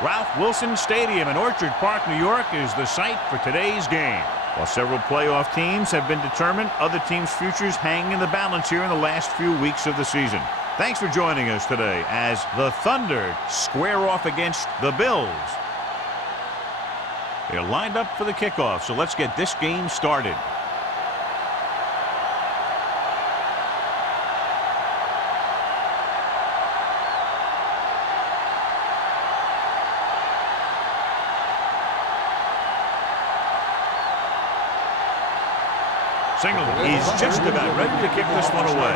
Ralph Wilson Stadium in Orchard Park, New York is the site for today's game. While several playoff teams have been determined, other teams' futures hang in the balance here in the last few weeks of the season. Thanks for joining us today as the Thunder square off against the Bills. They're lined up for the kickoff, so let's get this game started. Singleton is just about ready to kick this one away.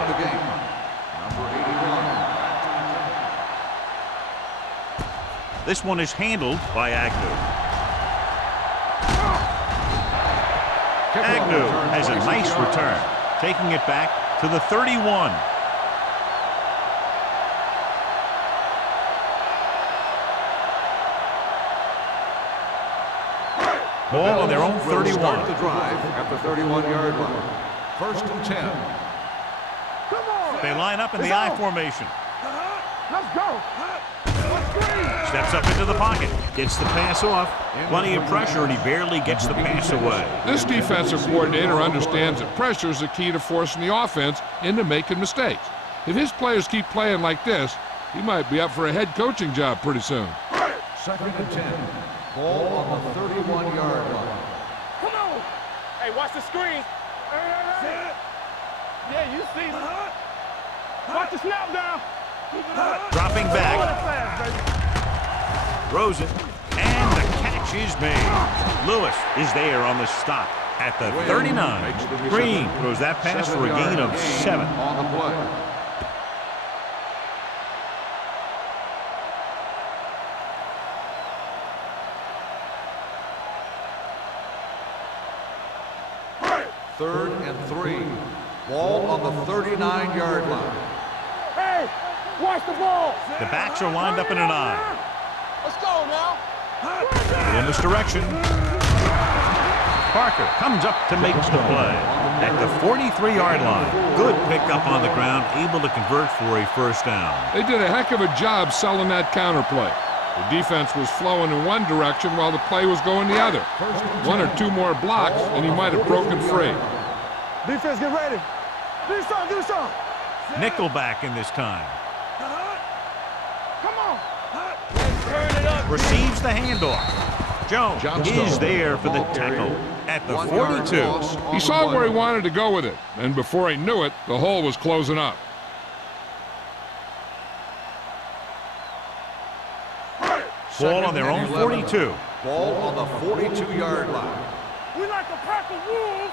This one is handled by Agnew. Agnew has a nice return, taking it back to the 31. Ball on their own 31. Start the drive at the 31-yard line. 1st and 10. Come on. They line up in the I formation. Let's go. Steps up into the pocket. Gets the pass off. Plenty of pressure, and he barely gets the pass away. This defensive coordinator understands that pressure is the key to forcing the offense into making mistakes. If his players keep playing like this, he might be up for a head coaching job pretty soon. 2nd and 10. Ball on the 31-yard line. Come on. Hey, watch the screen. Yeah, you see it. Watch the snap down. Dropping back. Throws it. And the catch is made. Lewis is there on the stop at the 39. Green throws that pass for a gain of 7. On the play. Third and 3. Ball on the 39-yard line. Hey, watch the ball. The backs are lined up in an I. Let's go now. In this direction. Parker comes up to make the play at the 43-yard line. Good pickup on the ground, able to convert for a first down. They did a heck of a job selling that counterplay. The defense was flowing in one direction while the play was going the other. 1 or 2 more blocks, and he might have broken free. Defense, get ready. Do something, do something. Nickelback in this time. Come on. Receives the handoff. Jones is there for the tackle at the 42. He saw where he wanted to go with it, and before he knew it, the hole was closing up. Ball on their own 42. Ball on the 42-yard line. We like a pack of wolves.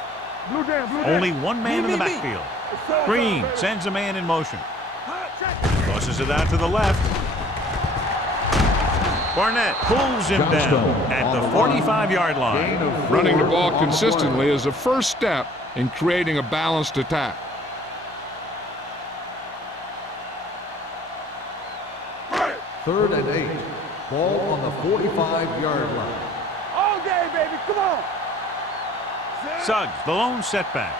Blue down, blue down. Only one man in the backfield. Green sends a man in motion. Tosses it out to the left. Barnett pulls him down at the 45-yard line. Running the ball consistently is the first step in creating a balanced attack. Third and 8. Ball on the 45-yard line. All day, baby. Come on. Suggs, the lone setback.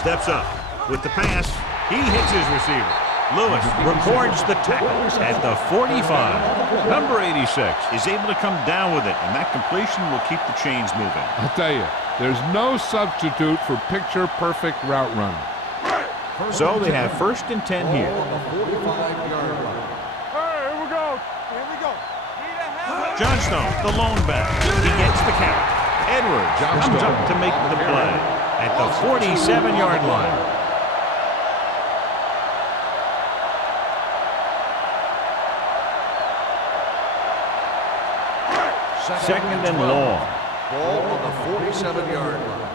Steps up with the pass. He hits his receiver. Lewis records the tackle at the 45. Number 86 is able to come down with it, and that completion will keep the chains moving. I'll tell you, there's no substitute for picture-perfect route running. So they have 1st and 10 here. On the 45-yard line. Hey, here we go. Here we go. Johnstone, the lone back. He gets the count. Edwards comes up to make the play at the 47-yard line. Second and long. Ball on the 47-yard line.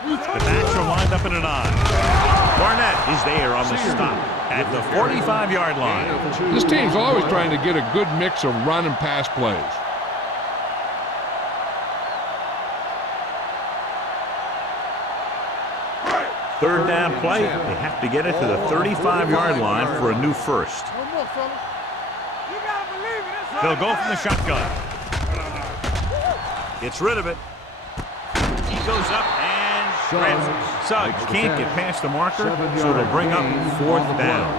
The backs are lined up in an I. Barnett is there on the stop at the 45-yard line. This team's always trying to get a good mix of run and pass plays. Third down play. They have to get it to the 35-yard line for a new first. They'll go from the shotgun. Gets rid of it. He goes up and Suggs can't get past the marker, so it'll bring up 4th down.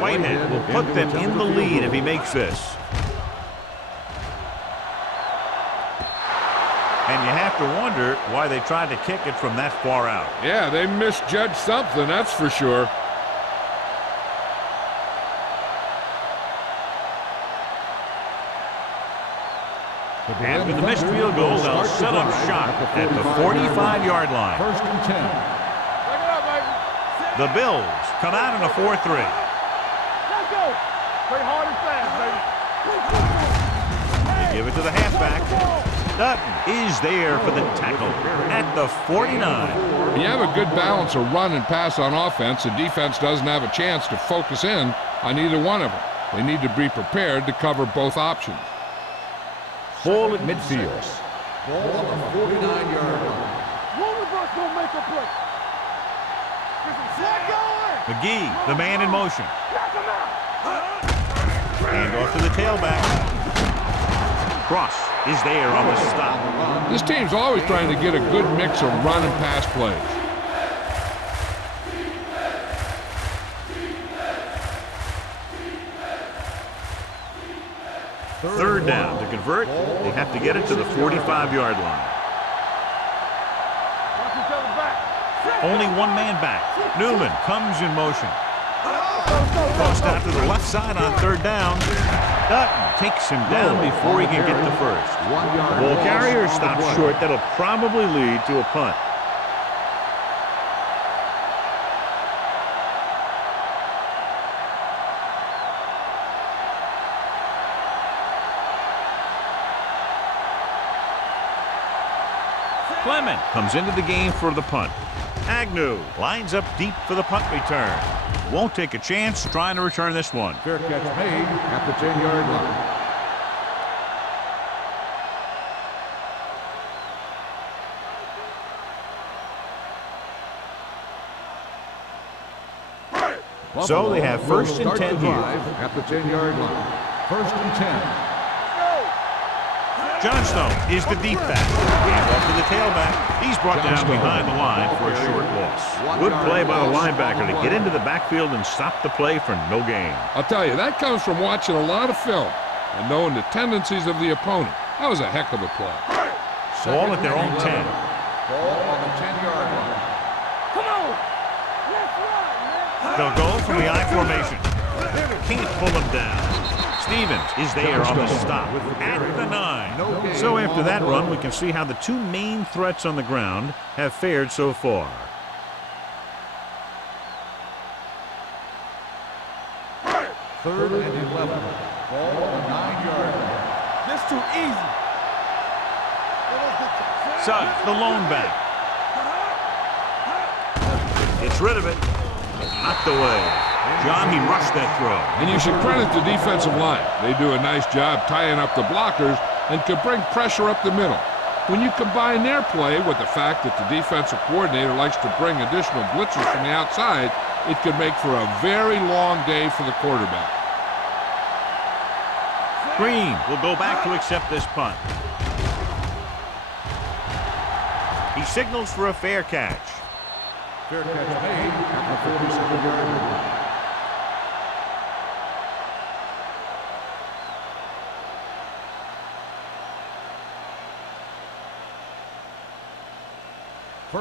Whitehead will put them in the lead if he makes this. And you have to wonder why they tried to kick it from that far out. Yeah, they misjudged something, that's for sure. After the missed field goal, they'll set up shop at the 45-yard line. 1st and 10. The Bills come out in a 4-3. Let's go. Play hard and fast, baby. They give it to the halfback. Dutton is there for the tackle at the 49. You have a good balance of run and pass on offense. The defense doesn't have a chance to focus in on either one of them. They need to be prepared to cover both options. Ball at midfield. Ball on the 49-yard line. One of us gonna make a play. Let go. McGee, the man in motion. Knock him out. Hand off to the tailback. Cross is there on the stop. This team's always trying to get a good mix of run and pass plays. Third down. To convert, they have to get it to the 45-yard line. Watch each other back. Only one man back. Newman comes in motion. Crossed out to the left side on 3rd down. Dutton takes him down before he can get the first. The ball carrier stops short. That'll probably lead to a punt. Clement comes into the game for the punt. Agnew lines up deep for the punt return. Won't take a chance trying to return this one. Fair catch made at the 10-yard line. So they have 1st and 10 here. At the 10-yard line. 1st and 10. Johnstone is the deep back. Hand off to the tailback. He's brought down behind the line for a short loss. Good play by the linebacker to get into the backfield and stop the play for no gain. I'll tell you, that comes from watching a lot of film and knowing the tendencies of the opponent. That was a heck of a play. Ball at their own 10. Ball on the 10-yard line. Come on. Let's run, man. They'll go from the I formation. Can't pull him down. Stevens is there on the stop at the 9. So after that run, we can see how the two main threats on the ground have fared so far. Third and 11. Ball on the 9-yard line. This too easy. Suggs, the lone back. Gets rid of it. Knocked away. John, he rushed that throw. And you should credit the defensive line. They do a nice job tying up the blockers and can bring pressure up the middle. When you combine their play with the fact that the defensive coordinator likes to bring additional blitzers from the outside, it could make for a very long day for the quarterback. Green will go back to accept this punt. He signals for a fair catch. Fair catch made at the 47-yard line.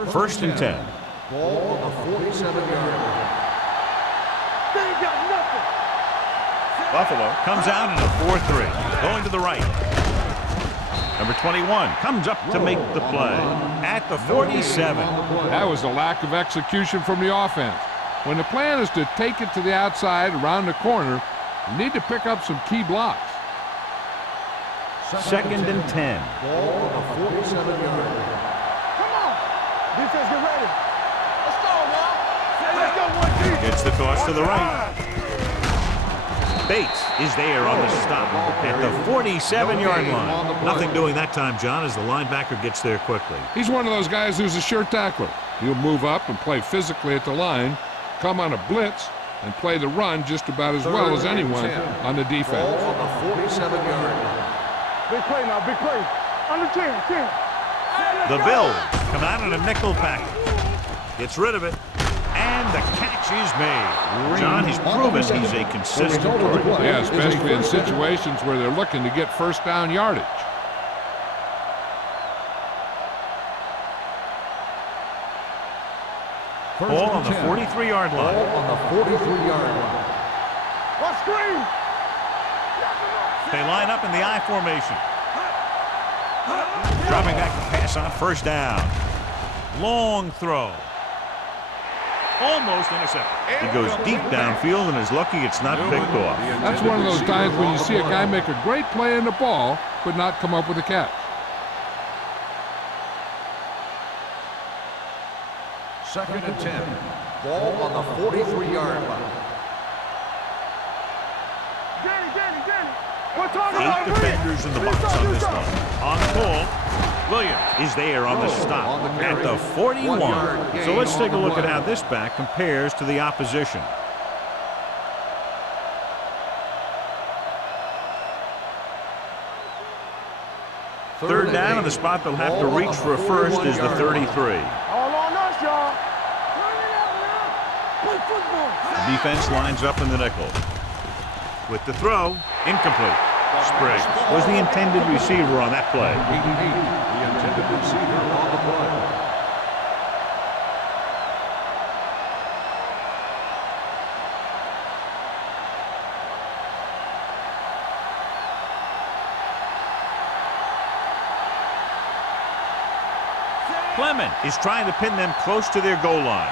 First and 10. Ball on the 47-yard line. They ain't got nothing. Buffalo comes out in a 4-3. Going to the right. Number 21 comes up to make the play at the 47. That was a lack of execution from the offense. When the plan is to take it to the outside around the corner, you need to pick up some key blocks. Second and 10. Ball on the 47-yard line. Come on. Defense, get ready. Let's go, man. Let's go, one deep. Gets the toss to the right. Bates is there on the stop at the 47-yard line. Nothing doing that time, John, as the linebacker gets there quickly. He's one of those guys who's a sure tackler. He'll move up and play physically at the line, come on a blitz, and play the run just about as well as anyone on the defense. Ball on the 47-yard line. Big play now, big play. Under 10. The Bills come out in a nickel package. Gets rid of it. And the catch is made. John, he's proven he's a consistent target. Yeah, especially in situations where they're looking to get first down yardage. Ball on the 43-yard line. Ball on the 43-yard line. What screen? They line up in the I formation. Dropping back to pass on first down. Long throw. Almost intercepted. He goes deep downfield and is lucky it's not picked off. That's one of those times when you see a guy make a great play in the ball, but not come up with a catch. Second and 10. Ball on the 43-yard line. Danny. What time is 8 defenders in the box on this one. On the pull, Williams is there on the stop at the 41. So let's take a look at how this back compares to the opposition. Third down, and the spot they'll have to reach for a first is the 33. All on us, y'all. Play football. The defense lines up in the nickel. With the throw, incomplete. Spriggs was the intended receiver on that play. 88, the intended receiver on the play. Clement is trying to pin them close to their goal line.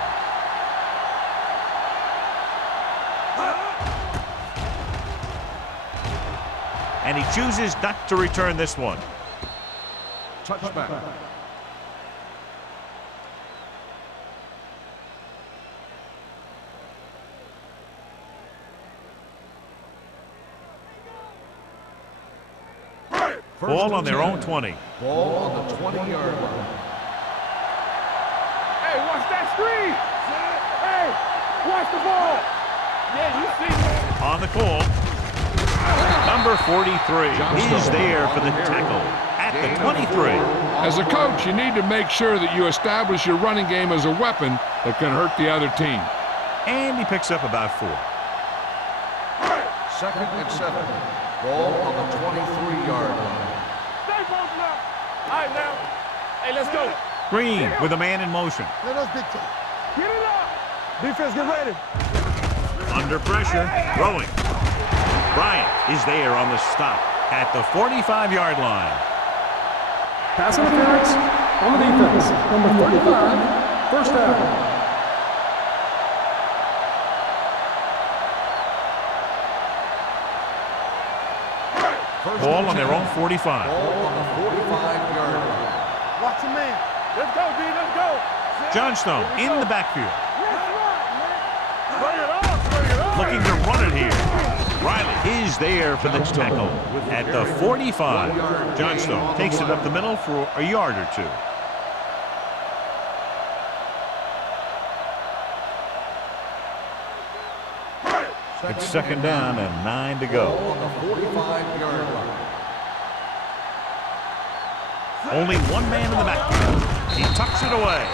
And he chooses not to return this one. Touchback. Ball on their own 20. Ball on the 20-yard line. Hey, watch that screen. Hey, watch the ball. Yeah, you see. On the call. Number 43 is there for the tackle at the 23. As a coach, you need to make sure that you establish your running game as a weapon that can hurt the other team. And he picks up about 4. Second and 7. Ball on the 23-yard line. Stay close now. All right, now. Hey, let's go. Green with a man in motion. Let us big time. Get it up. Defense, get ready. Under pressure, throwing. Bryant is there on the stop at the 45-yard line. Pass interference on the defense. Number 35, first down. Ball on their own 45. Ball on the 45-yard line. Watch the man. Let's go, D. Let's go. Johnstone in the backfield. Bring it up. Looking to run it here. Riley is there for the tackle at the 45. Johnstone takes it up the middle for a yard or 2. It's second down and 9 to Ball go. on the 45-yard line. Only one man in the backfield. He tucks it away.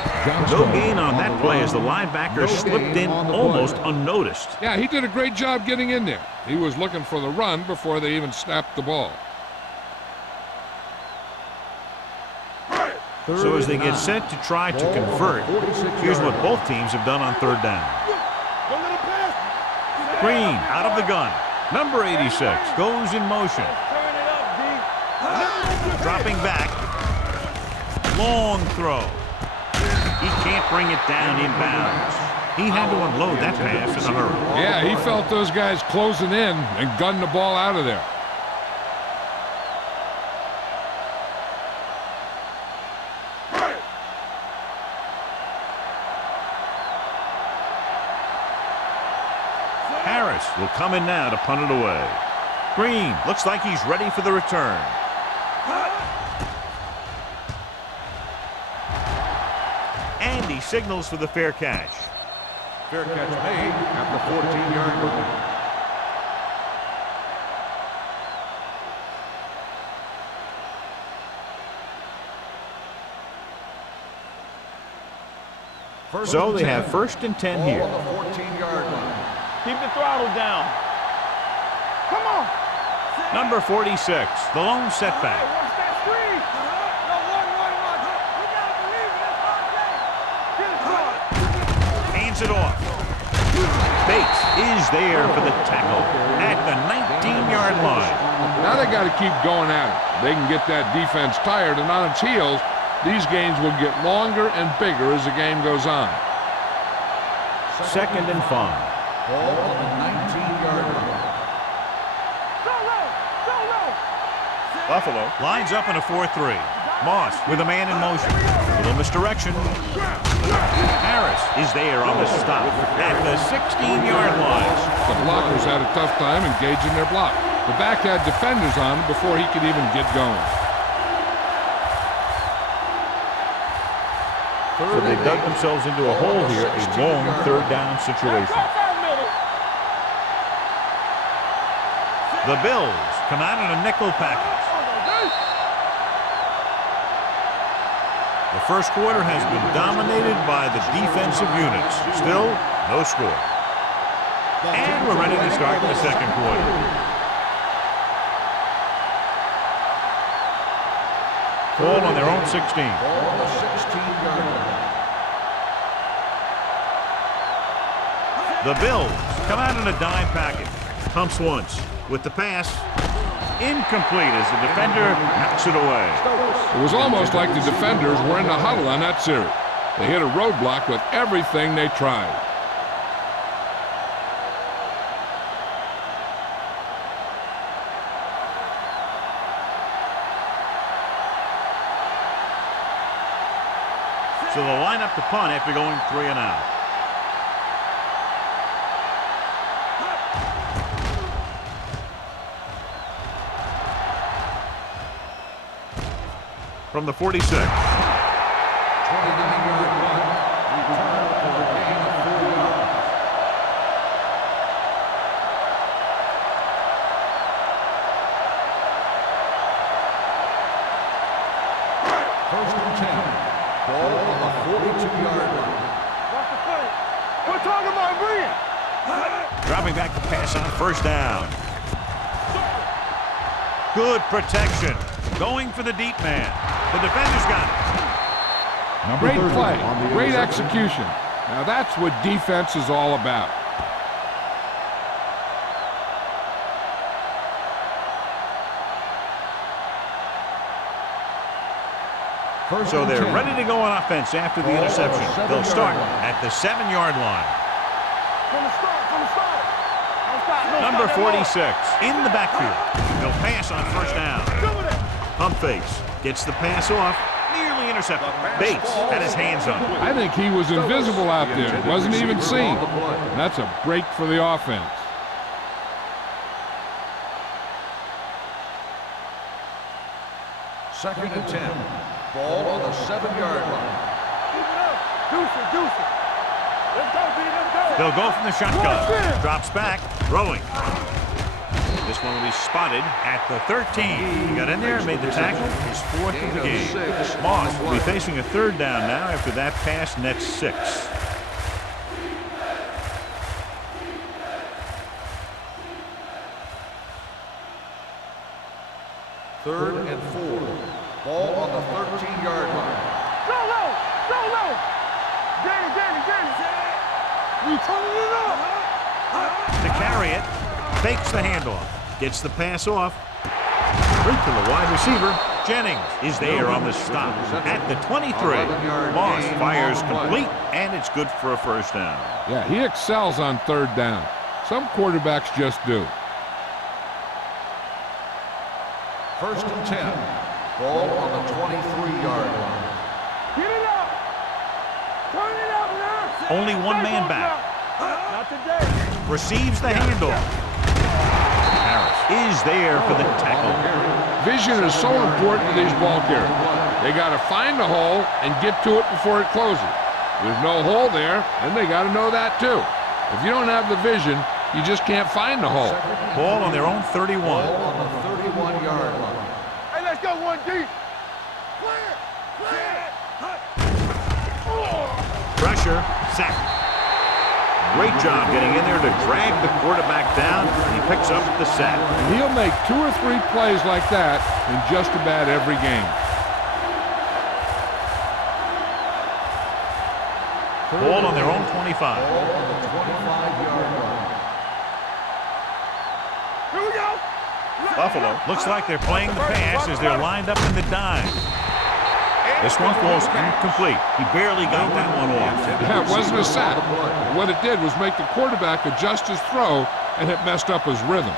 No gain on that play as the linebacker slipped in almost unnoticed. Yeah, he did a great job getting in there. He was looking for the run before they even snapped the ball. So as they get set to try to convert, here's what both teams have done on third down. Don't let him pass. Green out of the gun. Number 86 goes in motion. Turn it up, D. Dropping back. Long throw. He can't bring it down inbounds. He had to unload that pass in a hurry. Yeah, he felt those guys closing in and gunned the ball out of there. Harris will come in now to punt it away. Green looks like he's ready for the return. And he he signals for the fair catch. Fair catch made at the 14-yard line. So they have 1st and 10 here. On the 14-yard line. Keep the throttle down. Come on. Number 46, the lone setback. Hey, watch that screen. No, run. We got to believe in this hard day. Get it started. Hands it off. Bates is there for the tackle at the 19-yard line. Now they got to keep going at it. They can get that defense tired and on its heels. These games will get longer and bigger as the game goes on. 2nd and 5. Ball on the 19-yard line. Buffalo lines up in a 4-3. Moss with a man in motion. A little misdirection. Harris is there on the stop at the 16-yard line. The blockers had a tough time engaging their block. The back had defenders on him before he could even get going. So they dug themselves into a hole here, a long 3rd down situation. The Bills come out in a nickel package. The first quarter has been dominated by the defensive units. Still, no score. And we're ready to start the second quarter. Ball on their own 16. Ball on the 16-yard line. The Bills come out in a dime package. Pumps once with the pass. Incomplete as the defender knocks it away. It was almost like the defenders were in the huddle on that series. They hit a roadblock with everything they tried. So they'll line up to punt after going 3 and out. From the 46. 29-yard punt. Return for a gain of 4 yards. First and 10. Ball on the 42-yard line. Watch the play. We're talking about brilliant. Dropping back to pass on 1st down. Good protection. Going for the deep man. The defender's got it. Great play, great execution. Now that's what defense is all about. So they're ready to go on offense after the interception. They'll start at the 7-yard line. From the start. Number 46 in the backfield. They'll pass on 1st down. Pump fakes. Gets the pass off. Nearly intercepted. Bates had his hands on it. I think he was invisible out there. Wasn't even seen. And that's a break for the offense. Second and 10. Ball on the 7-yard line. Keep it up. Deuce it. Let's go, B. Let's go. They'll go from the shotgun. Drops back. Throwing. This one will be spotted at the 13. He got in there and made the tackle. His 4th of the game. Moss will be facing a 3rd down now after that pass nets 6. Third and 4. Ball on the 13-yard line. Go low. Danny. We turning it up. To carry it. Fakes the handoff. Gets the pass off. Right to the wide receiver. Jennings is there on the stop at the 23. Moss fires complete, and it's good for a 1st down. Yeah, he excels on 3rd down. Some quarterbacks just do. First and 10. Ball on the 23-yard line. Get it up. Turn it up now. Only one man back. Not today. Receives the handoff. Harris is there for the tackle. Vision is so important to these ball carriers. They got to find the hole and get to it before it closes. There's no hole there, and they got to know that too. If you don't have the vision, you just can't find the hole. Ball on their own 31. Ball on the 31-yard line. Hey, let's go one deep. Clear. Pressure, sack. Great job getting in there to drag the quarterback down, and he picks up the sack. And he'll make 2 or 3 plays like that in just about every game. Ball on their own 25. Ball on the 25-yard line. Here we go. Buffalo looks like they're playing the pass as they're lined up in the dime. This one falls incomplete. He barely got that one off. Yeah, it wasn't a sack. What it did was make the quarterback adjust his throw, and it messed up his rhythm.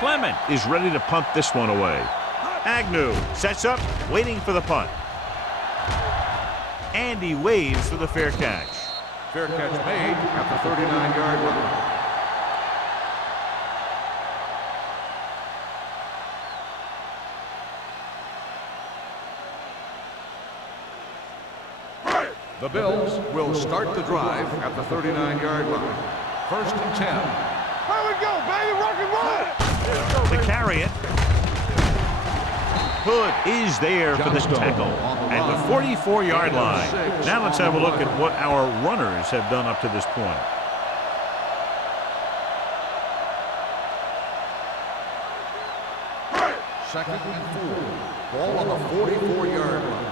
Clement is ready to punt this one away. Agnew sets up, waiting for the punt. Andy waves for the fair catch. Fair catch made at the 39-yard line. The Bills will start the drive at the 39-yard line. 1st and 10. Here we go, baby. Rock and roll. To carry it. Hood is there for the tackle at the 44-yard line. Now let's have a look at what our runners have done up to this point. Second and 4. Ball on the 44-yard line.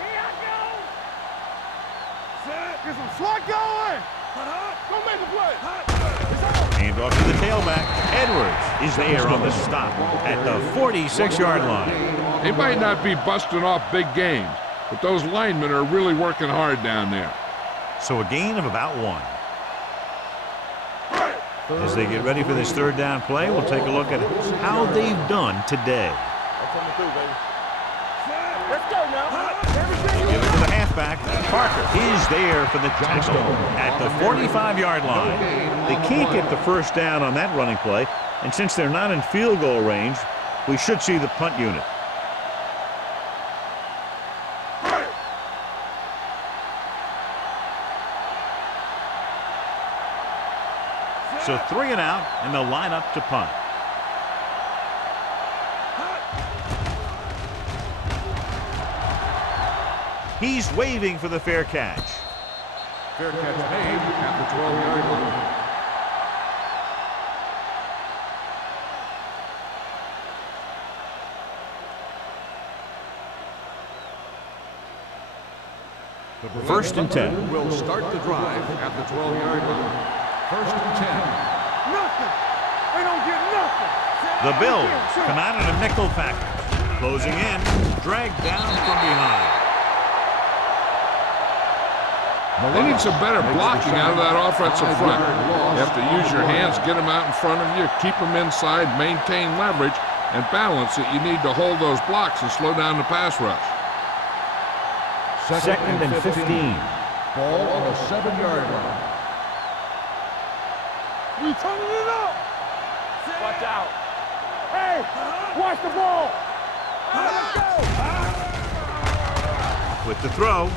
Here I go. Set. Get some swat going. Go make a play. Hand off to the tailback. Edwards is there on the stop at the 46-yard line. They might not be busting off big games, but those linemen are really working hard down there. So a gain of about 1. As they get ready for this 3rd down play, we'll take a look at how they've done today. Let's go now. Give it to the halfback. Parker is there for the tackle at the 45-yard line. They can't get the 1st down on that running play, and since they're not in field goal range, we should see the punt unit. So 3 and out, and they'll line up to punt. He's waving for the fair catch. Fair catch made at the 12-yard line. The 1st and 10. Will start the drive at the 12-yard line. 1st and 10. Nothing. They don't get nothing. The Bills come out in a nickel package. Closing in, dragged down from behind. They need some better blocking out of that offensive front. You have to use your hands, get them out in front of you, keep them inside, maintain leverage, and balance it. You need to hold those blocks and slow down the pass rush. 2nd and 15. Ball on the 7-yard line. We turning it up. Watch out. Hey, watch the ball. Let's go. With the throw.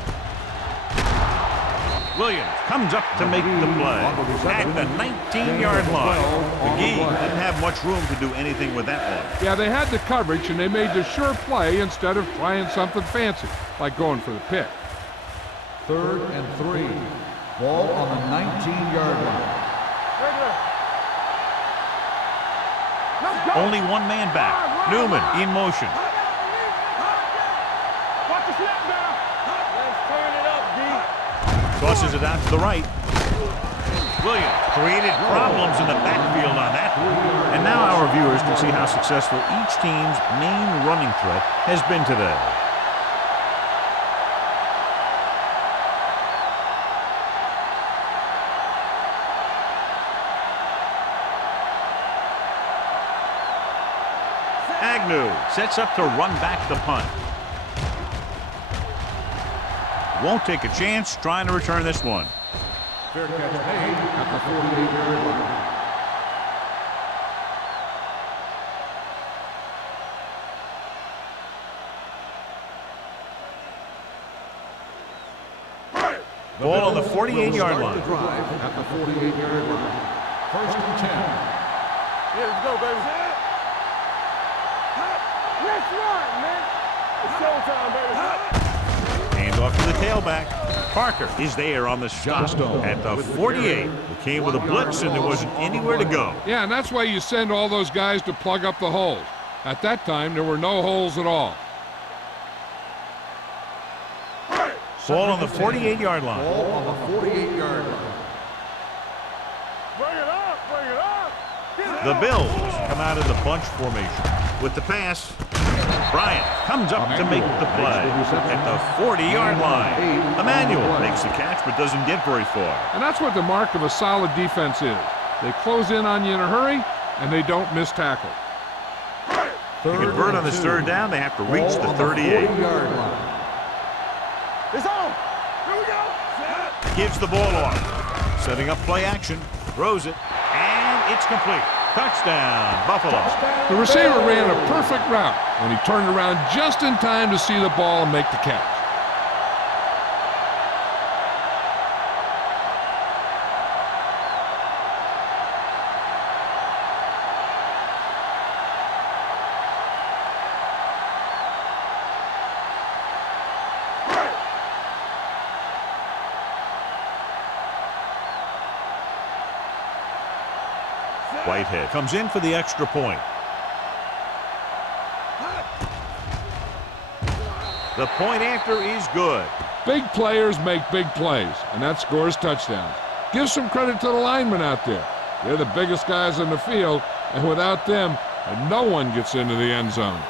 Williams comes up to make the play at the 19-yard line. McGee didn't have much room to do anything with that one. Yeah, they had the coverage, and they made the sure play instead of trying something fancy, like going for the pick. 3rd and 3. Ball on the 19-yard line. Let's go. Only one man back. Newman in motion. Watch the snap now. Let's turn it up, D. Tosses it out to the right. Williams created problems in the backfield on that. And now our viewers can see how successful each team's main running threat has been today. Agnew sets up to run back the punt. Won't take a chance trying to return this one. Fair catch made at the 48-yard line. Ball on the Bills 48-yard will start line. the drive at the 48-yard line. First and 10. Yeah, let's go, baby. Let's run, man. It's showtime, baby. Hand off to the tailback. Parker is there on the stop at the 48. It came with a blitz, and there wasn't anywhere to go. Yeah, and that's why you send all those guys to plug up the holes. At that time, there were no holes at all. Ball on the 48-yard line. Ball on the 48-yard line. Bring it up, bring it up. The Bills come out of the bunch formation. With the pass, Bryant comes up to make the play at the 40-yard line. Emmanuel makes the catch but doesn't get very far. And that's what the mark of a solid defense is. They close in on you in a hurry, and they don't miss tackle. To convert on this third down, they have to reach the 38. 40-yard line. It's on. Here we go. Gives the ball off. Setting up play action. Throws it. And it's complete. Touchdown, Buffalo. The receiver ran a perfect route when he turned around just in time to see the ball and make the catch. Whitehead comes in for the extra point. The point after is good. Big players make big plays, and that scores touchdowns. Give some credit to the linemen out there. They're the biggest guys on the field, and without them, no one gets into the end zone.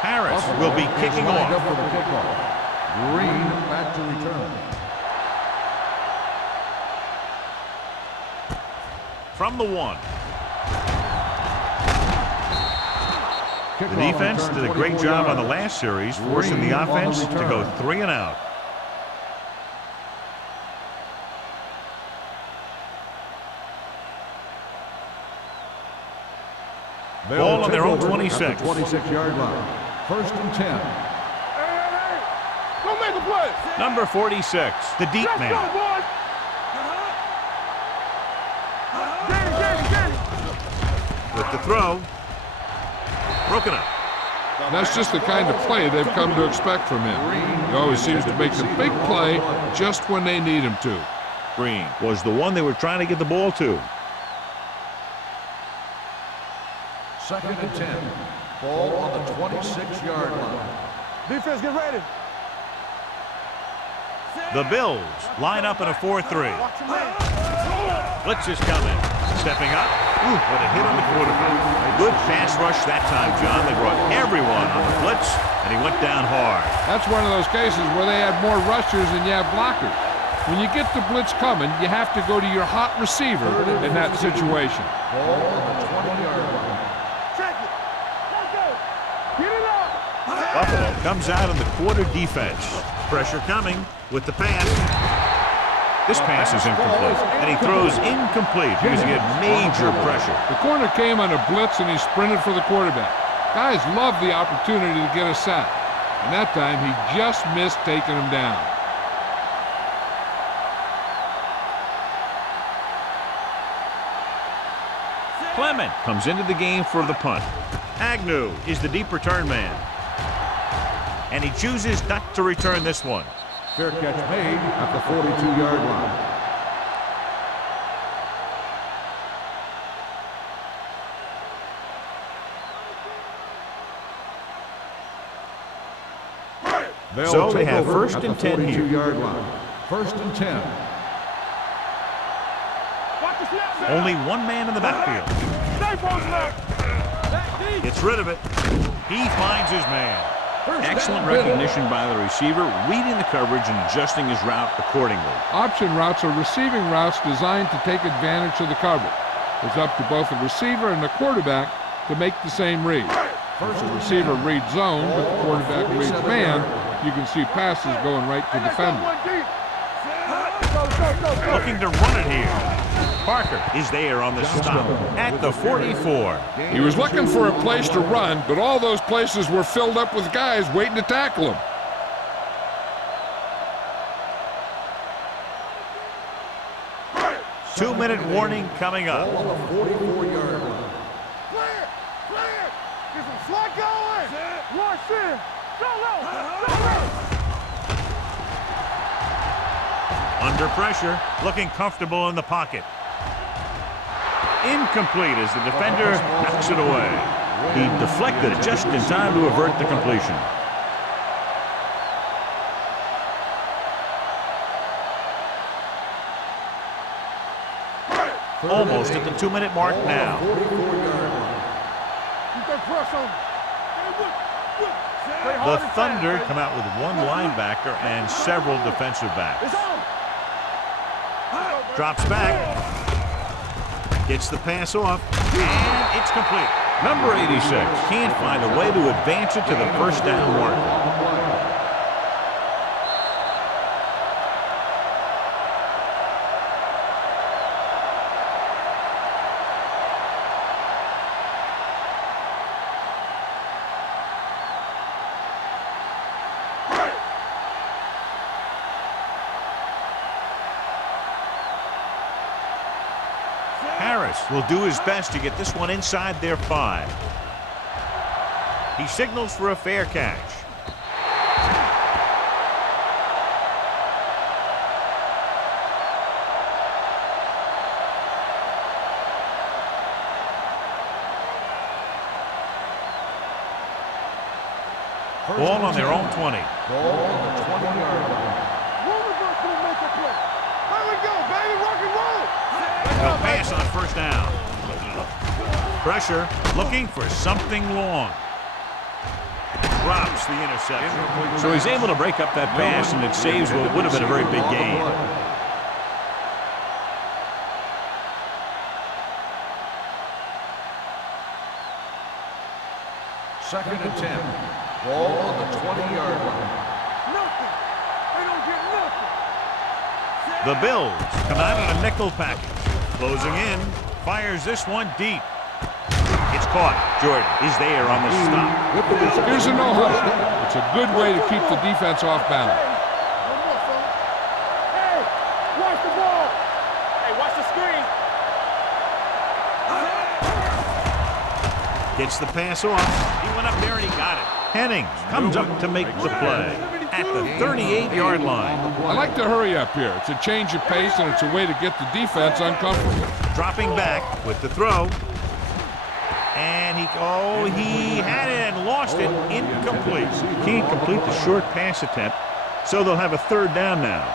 Harris will be kicking Lined up off. for the kickoff. Green back to return. From the 1. The Kickoff defense return, did a great 24 job on the yards. last series, forcing Green the on the offense to go return. 3 and out. They'll Ball on their take own over 26. at the 26-yard line. First and 10. Hey. Don't make a play. Number 46, the deep Let's man. go, boys. Get it, get it, get it. With the throw. Broken up. That's just the kind of play they've come to expect from him. He always seems to make the big play just when they need him to. Green was the one they were trying to get the ball to. Second and 10. Ball on the 26-yard line. Defense, get ready. The Bills line up in a 4-3. Blitz is coming. Stepping up. Ooh, what a hit on the quarterback. Good pass rush that time, John. They brought everyone on the blitz, and he went down hard. That's one of those cases where they have more rushers than you have blockers. When you get the blitz coming, you have to go to your hot receiver in that situation. Ball on the 20-yard line. Check it. Let's go. Get it up. Buffalo comes out in the quarter defense. Pressure coming with the pass. This pass is incomplete, and he throws incomplete because he had major pressure. The corner came on a blitz, and he sprinted for the quarterback. Guys love the opportunity to get a sack, and that time he just missed taking him down. Clement comes into the game for the punt. Agnew is the deep return man. And he chooses not to return this one. Fair catch made at the 42-yard line. So they take have over first at and the 10 here. 42-yard line. First and 10. Watch the snap, man. Only one man in the backfield. Stay posted up. Back deep. Gets rid of it. He finds his man. Excellent recognition by the receiver, reading the coverage and adjusting his route accordingly. Option routes are receiving routes designed to take advantage of the coverage. It's up to both the receiver and the quarterback to make the same read. If the receiver reads zone, but the quarterback reads man, you can see passes going right to defenders. Looking to run it here. Parker is there on the stop at the 44. He was looking for a place to run, but all those places were filled up with guys waiting to tackle him. Two-minute warning coming up. On the 44-yard line. Clear! Clear! Get some slack going! Watch in! Go low! Go low! Under pressure, looking comfortable in the pocket. Incomplete as the defender knocks it away. He deflected it just in time to avert the completion. Almost at the 2-minute mark now. 44-yard line. Keep that press on. The Thunder come out with one linebacker and several defensive backs. Drops back. Gets the pass off. And it's complete. Number 86 can't find a way to advance it to the first down marker. Harris will do his best to get this one inside their 5. He signals for a fair catch. Ball on their own 20. Ball on the 20-yard line. No pass on first down. Pressure, looking for something long. Drops the interception. So he's able to break up that pass, and it saves what would have been a very big gain. Second and 10. Ball on the 20-yard line. Nothing. They don't get nothing. The Bills come out in a nickel package. Closing in, fires this one deep. It's caught. Jordan is there on the stop. Here's a no-huddle. It's a good way to keep the defense off balance. Hey, watch the ball. Hey, watch the screen. Gets the pass off. He went up there and he got it. Henning comes up to make the play at the 38-yard line. I like to hurry up here. It's a change of pace, and it's a way to get the defense uncomfortable. Dropping back with the throw. And he had it and lost it. Incomplete. Can't complete the short pass attempt, so they'll have a third down now.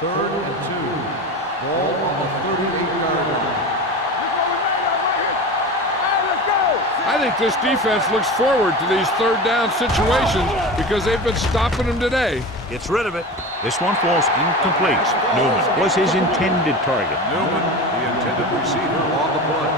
Third and 2. Ball on the 38-yard line. I think this defense looks forward to these third down situations because they've been stopping them today. Gets rid of it. This one falls incomplete. Newman was his intended target. Newman, the intended receiver on the play.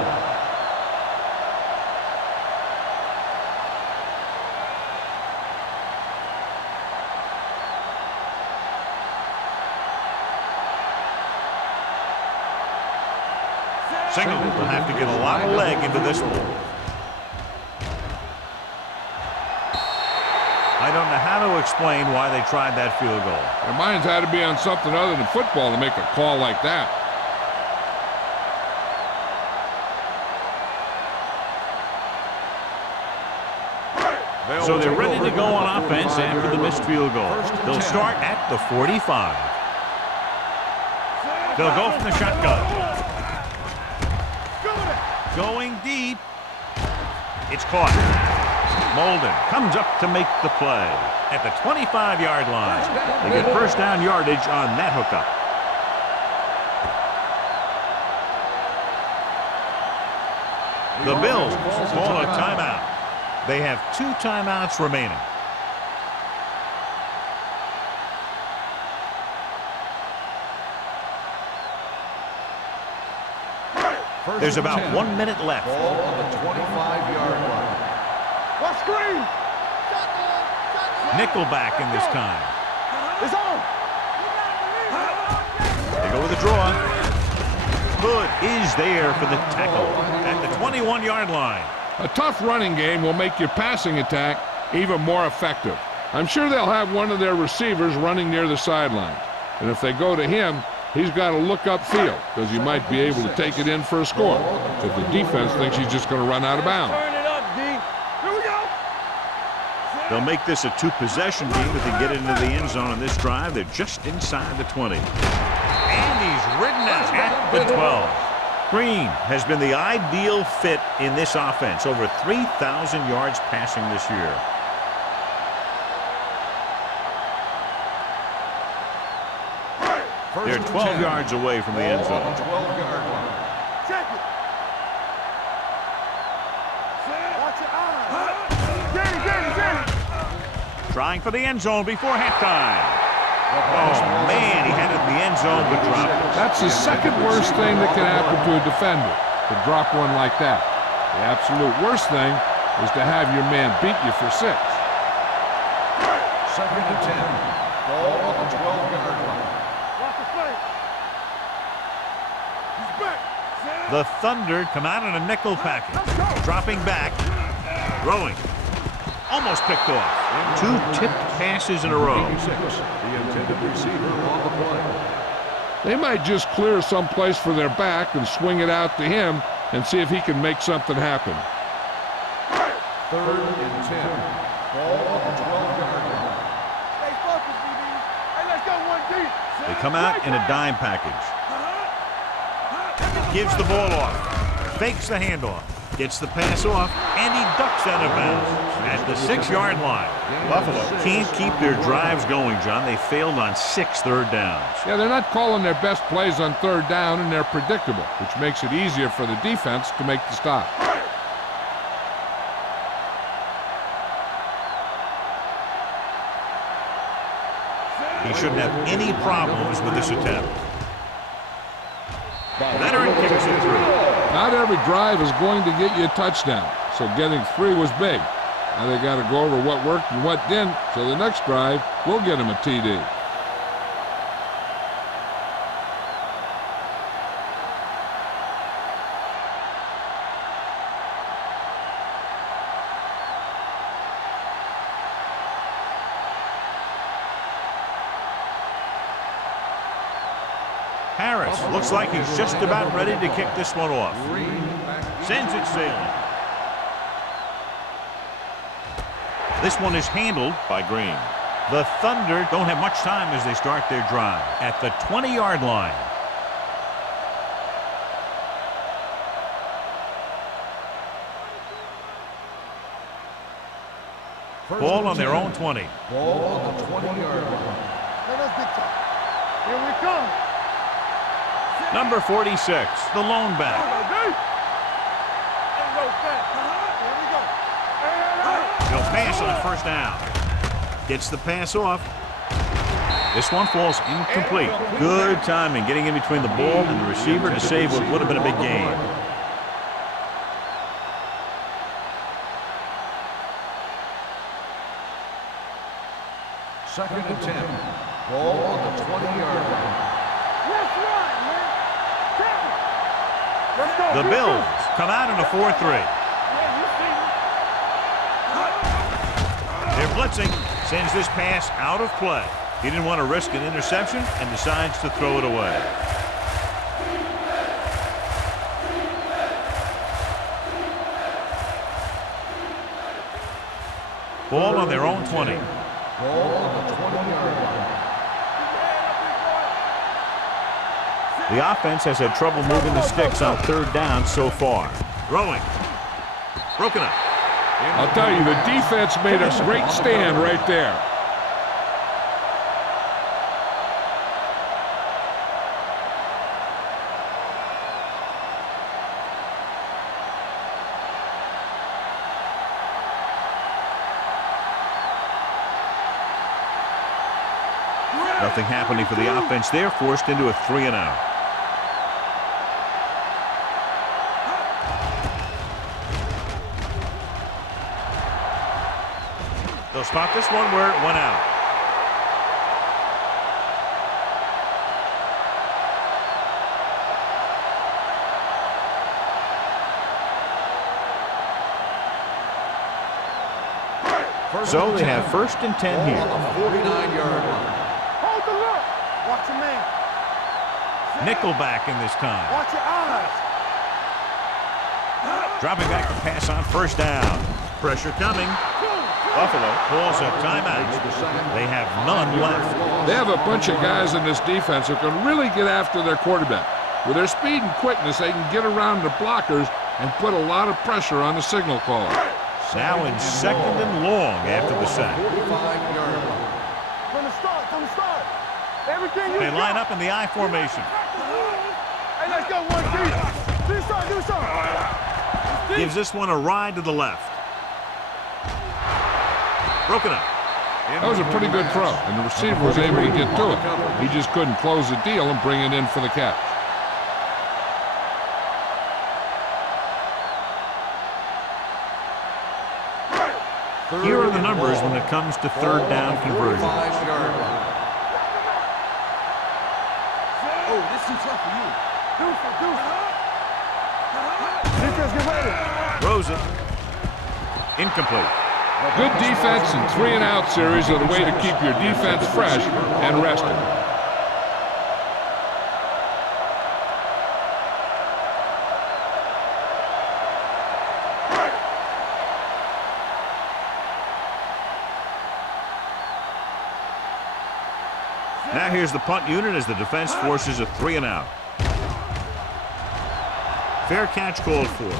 Singleton will have to get a lot of leg into this one. I don't know how to explain why they tried that field goal. Their minds had to be on something other than football to make a call like that. So they're ready to go on offense after the missed field goal. They'll start at the 45. They'll go from the shotgun. Going deep. It's caught. Molden comes up to make the play at the 25-yard line. They get first down yardage on that hookup. The Bills call a timeout. They have 2 timeouts remaining. There's about 1 minute left. Ball on the 25-yard line. What screen? Nickelback in this time. It's on. They go with a draw. Hood is there for the tackle at the 21-yard line. A tough running game will make your passing attack even more effective. I'm sure they'll have one of their receivers running near the sidelines. And if they go to him, he's got to look upfield because he might be able to take it in for a score if the defense thinks he's just going to run out of bounds. Turn it up, D. Here we go. They'll make this a two-possession game if they get into the end zone on this drive. They're just inside the 20. And he's ridden out at the 12. Green has been the ideal fit in this offense. Over 3,000 yards passing this year. They're 12 yards away from the end zone. 12-yard line. Check it. Watch your eyes. Get it. Trying for the end zone before halftime. Oh, man, he had it in the end zone but dropped it. That's the second worst thing that can happen to a defender, to drop one like that. The absolute worst thing is to have your man beat you for 6. Second and 10. Ball on the 12-yard line. Watch the play. He's back. The Thunder come out in a nickel package. Dropping back. Throwing. Almost picked off. 2 tipped passes in a row. 86, the intended receiver on the play. They might just clear someplace for their back and swing it out to him and see if he can make something happen. Third and 10. Ball on the 12-yard line. Stay focused, DB. Hey, let's go one deep. They come out in a dime package. Gives the ball off. Fakes the handoff. Gets the pass off, and he ducks out of bounds at the 6-yard line. Buffalo can't keep their drives going, John. They failed on 6 third downs. Yeah, they're not calling their best plays on third down, and they're predictable, which makes it easier for the defense to make the stop. He shouldn't have any problems with this attempt. Veteran kicks it through. Not every drive is going to get you a touchdown, so getting 3 was big. Now they got to go over what worked and what didn't, so the next drive will get them a TD. Harris looks like he's just about ready to kick this one off. Sends it sailing. This one is handled by Green. The Thunder don't have much time as they start their drive at the 20-yard line. Ball on their own 20. Ball on the 20-yard line. Let us get top. Here we come. Number 46, the lone back. He'll pass on the first down. Gets the pass off. This one falls incomplete. Good timing, getting in between the ball and the receiver to save what would have been a big gain. Second and 10. Ball on the 20-yard line. The Bills come out in a 4-3. They're blitzing, sends this pass out of play. He didn't want to risk an interception and decides to throw it away. Ball on their own 20. Ball on the 20-yard line. The offense has had trouble moving the sticks on third down so far. Throwing. Broken up. I'll tell you, the defense made a great stand right there. Nothing happening for the offense there, forced into a 3-and-out. They'll start this one where it went out. So they have 1st and 10 here. On the 49-yard line. Hold the look. Watch your man. Nickelback in this time. Watch your eyes. Dropping back to pass on 1st down. Pressure coming. Buffalo calls a timeout. They have none left. They have a bunch of guys in this defense who can really get after their quarterback. With their speed and quickness, they can get around the blockers and put a lot of pressure on the signal caller. Now in 2nd and long after the sack. 45-yard line. From the start. Everything you They got. line up in the I formation. Hey, let's go, 1-3. Do something. Gives this one a ride to the left. Broken up. That was a pretty good throw, and the receiver was able to get to it. He just couldn't close the deal and bring it in for the catch. Here are the numbers when it comes to 3rd down conversion. 45-yard line. Oh, this too tough for you. Do something. Defense, get ready. Throws it. Incomplete. Good defense and 3-and-out series are the way to keep your defense fresh and rested. Now here's the punt unit as the defense forces a 3-and-out. Fair catch called for.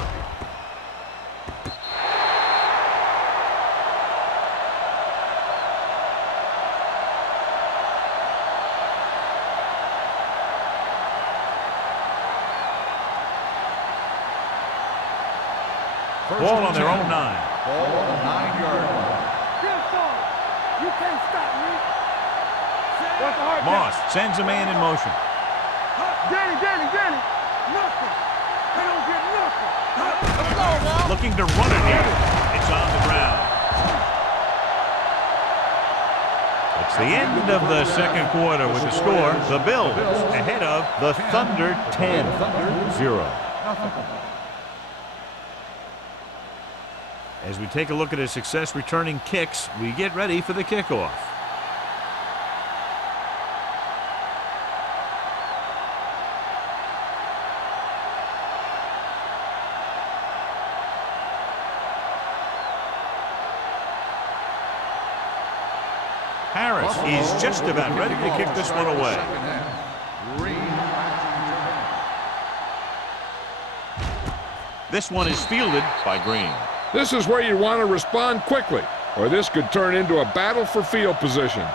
Ball on their own 9. Ball on the 9-yard line. Get some. You can't stop me. Watch the hard Moss sends a man in motion. Danny. Nothing. They don't get nothing. Let's go, now. Looking to run it here. It's on the ground. It's the end of the 2nd quarter with the score. The Bills ahead of the Thunder 10-0. As we take a look at his success returning kicks, we get ready for the kickoff. Harris is just about ready to kick this one away. This one is fielded by Green. This is where you want to respond quickly, or this could turn into a battle for field position.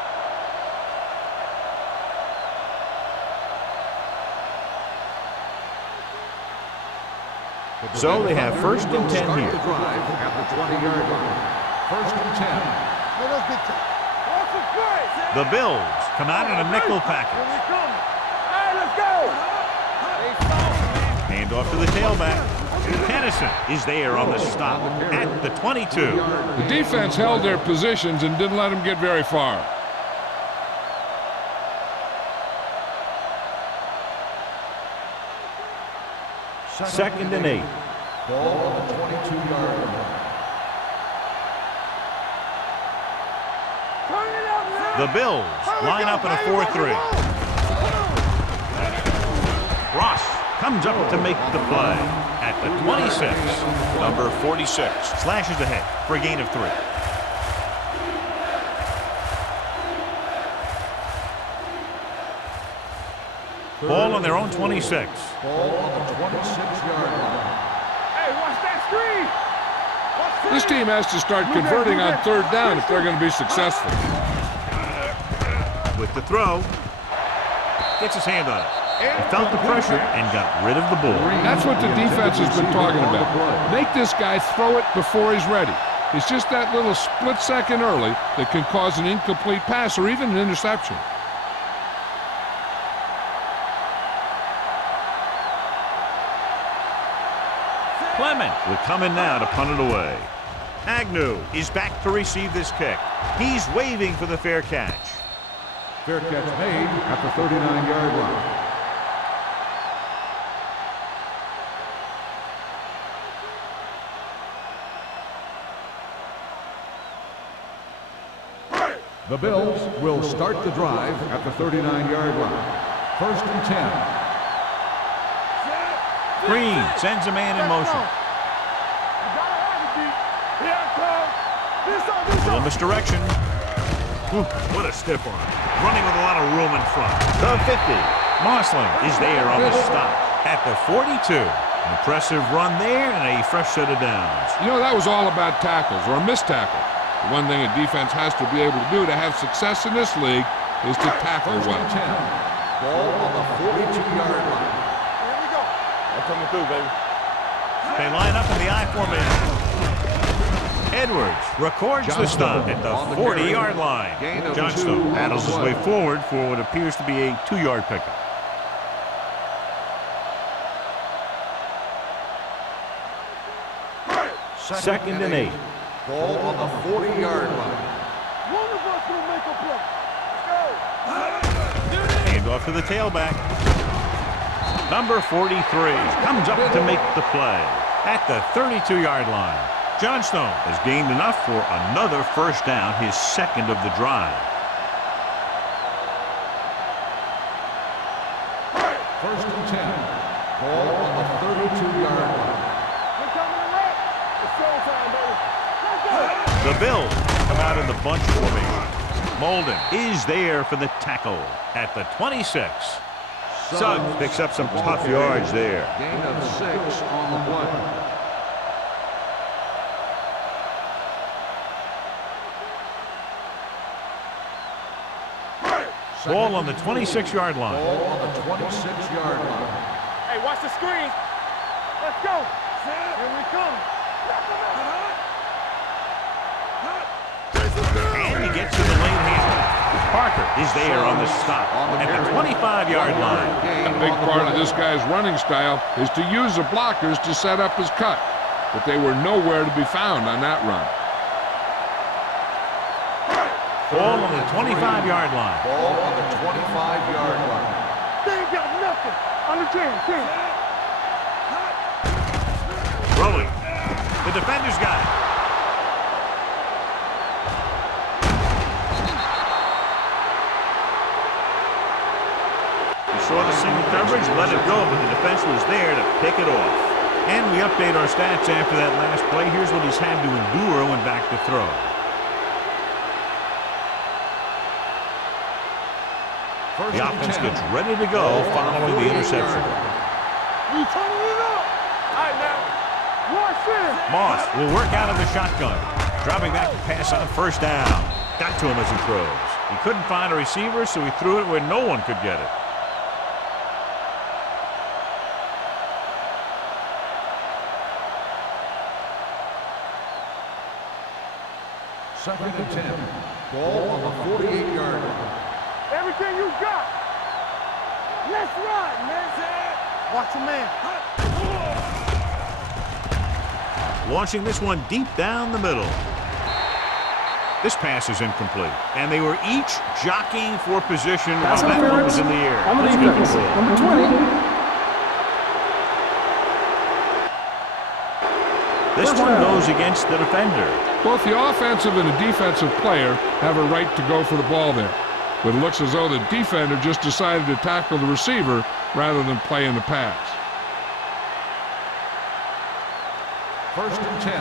So they have 1st and 10 Start here. the drive at the 20-yard line. 1st and 10. Let us get tight. Watch the play. The Bills come out in a nickel package. Here we come. Hey, let's go. Hand off to the tailback. Tennyson is there on the stop at the 22. The defense held their positions and didn't let them get very far. Second and 8. Ball on the 22-yard line. Turn it up now. The Bills line up in a 4-3. Ross comes up to make the play at the 26. Number 46 slashes ahead for a gain of 3. Ball on their own 26. Ball on the 26-yard line. Hey, watch that screen. This team has to start converting on 3rd down if they're going to be successful. With the throw, gets his hand on it. He felt the pressure and got rid of the ball. That's what the defense has been talking about. Make this guy throw it before he's ready. It's just that little split second early that can cause an incomplete pass or even an interception. Clement will come in now to punt it away. Agnew is back to receive this kick. He's waving for the fair catch. Fair catch made at the 39-yard line. The Bills will start the drive at the 39-yard line. 1st and 10. Green sends a man in motion. Little misdirection. Ooh, what a stiff arm. Running with a lot of room in front. The 50. Mossling is there on the stop at the 42. An impressive run there and a fresh set of downs. You know, that was all about tackles or missed tackle. The one thing a defense has to be able to do to have success in this league is to tackle well. 1st and 10. Ball on the 42-yard line. Here we go. I'm coming through, baby. They line up in the I formation. Edwards records the stop at the 40-yard line. Johnstone battles his way forward for what appears to be a 2-yard pickup. Second and 8. Ball on the 40-yard line. One of us will make a play. Let's go. Hand off to the tailback. Number 43 comes up to make the play at the 32-yard line. Johnstone has gained enough for another first down, his second of the drive. 1st and 10. Ball on the 32-yard line. We're coming to left. It's showtime, baby. Let's go. The Bills come out in the bunch formation. Molden is there for the tackle at the 26. Suggs picks up some tough yards there. Gain of 6 on the play. Ball on the 26-yard line. Ball on the 26-yard line. Hey, watch the screen. Let's go. Here we come. And he gets to the lane handle. Parker is there on the stop at the 25-yard line. A big part of this guy's running style is to use the blockers to set up his cut, but they were nowhere to be found on that run. Ball on the 25-yard line. Ball on the 25-yard line. They ain't got nothing. On the 10. Throwing. The defender's got it. He saw the single coverage, let it go, but the defense was there to pick it off. And we update our stats after that last play. Here's what he's had to endure when back to throw. The offense gets ready to go following the interception. You turning it up. All right, now. Watch this. Moss will work out of the shotgun. Dropping back to pass on first down. Got to him as he throws. He couldn't find a receiver, so he threw it where no one could get it. Second and 10. Ball on the 48-yard line. Everything you got. Let's run, man. Watch your man. Launching this one deep down the middle. This pass is incomplete. And they were each jockeying for position Pass while that one was interference in the air. on the Let's get defense. the ball. Number 20. This one goes against the defender. Both the offensive and the defensive player have a right to go for the ball there. But it looks as though the defender just decided to tackle the receiver rather than play in the pass. 1st and 10.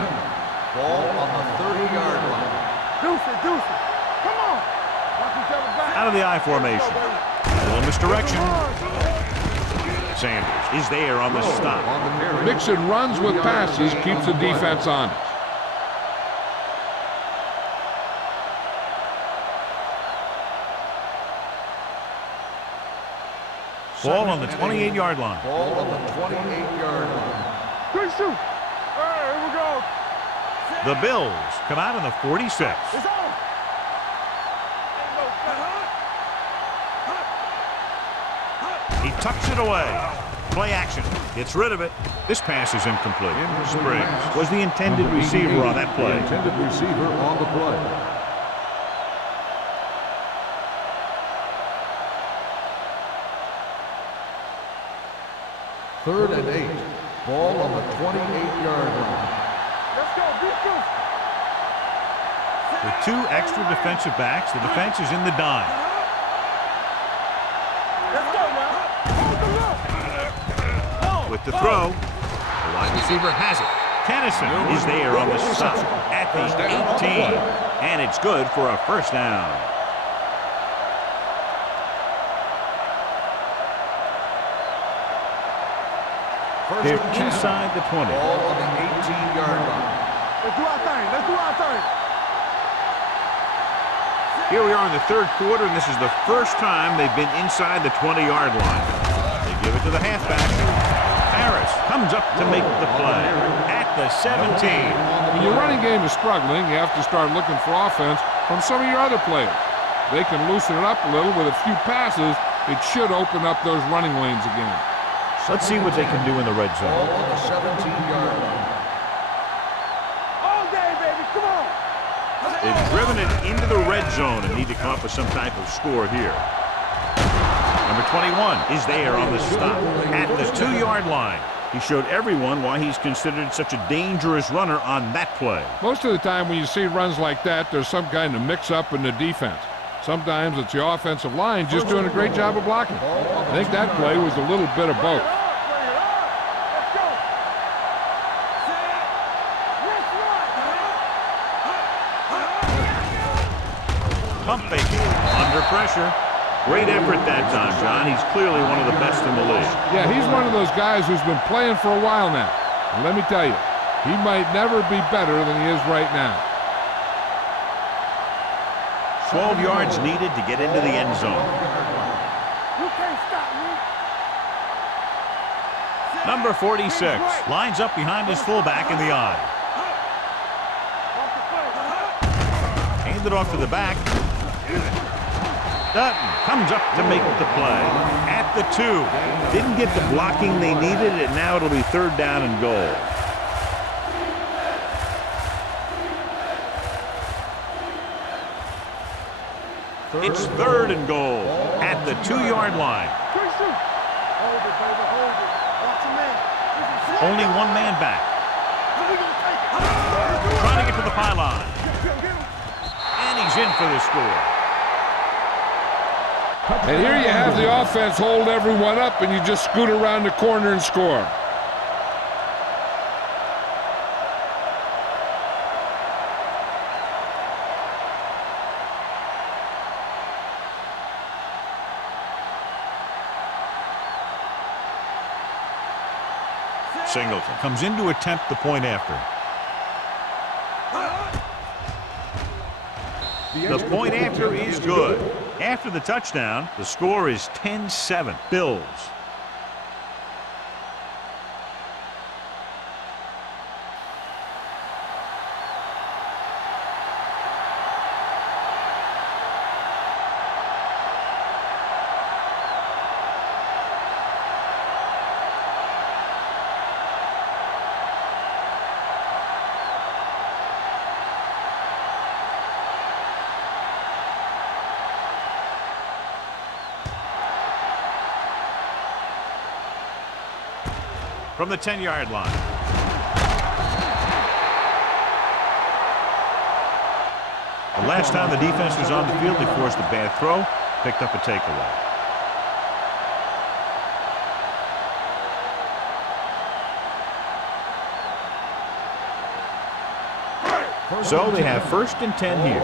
Ball on the 30-yard line. Deuce it. Come on. Watch each other back. Out of the I formation. A little misdirection. Sanders is there on the stop. On the carry. Mixing runs with passes keeps the defense honest. Ball on the 28-yard line. Ball on the 28-yard line. Good shoot. All right, here we go. The Bills come out in the 46. It's on. He tucks it away. Play action. Gets rid of it. This pass is incomplete. Spriggs was the intended receiver on that play. The intended receiver on the play. Third and 8. Ball on the 28-yard line. Let's go, beat you. With 2 extra defensive backs, the defense is in the dime. Let's go, man. Hold the look. With the throw, the wide receiver has it. Tennyson is there on the stop at the 18, and it's good for a first down. They're inside the 20. Ball on the 18-yard line. Let's do our thing. Let's do our thing. Here we are in the third quarter, and this is the first time they've been inside the 20-yard line. They give it to the halfback. Harris comes up to make the play at the 17. When your running game is struggling, you have to start looking for offense from some of your other players. They can loosen it up a little with a few passes. It should open up those running lanes again. Let's see what they can do in the red zone. Ball on the 17-yard line. All day, baby. Come on. They've driven it into the red zone and need to come up with some type of score here. Number 21 is there on the stop at the 2-yard line. He showed everyone why he's considered such a dangerous runner on that play. Most of the time when you see runs like that, there's some kind of mix-up in the defense. Sometimes it's the offensive line just doing a great job of blocking. I think that play was a little bit of both. Let's go. Let's run. Pump faking under pressure. Great effort that time, John. He's clearly one of the best in the league. Yeah, he's one of those guys who's been playing for a while now. And let me tell you, he might never be better than he is right now. 12 yards needed to get into the end zone. You can't stop me. Number 46 lines up behind his fullback in the eye. Off the play. Hand it off to the back. Dutton comes up to make the play at the 2. Didn't get the blocking they needed, and now it'll be third down and goal. It's third and goal at the 2-yard line. Quick shoot. Hold it, baby. Hold it. Watch your man. Only one man back. We gonna take it. Trying to get to the pylon. And he's in for the score. And here you have the offense hold everyone up, and you just scoot around the corner and score. Singleton comes in to attempt the point after. The point after is good. After the touchdown, the score is 10-7. Bills. From the 10-yard line. The last time the defense was on the field, they forced a bad throw, picked up a takeaway. So they have 1st and 10 here.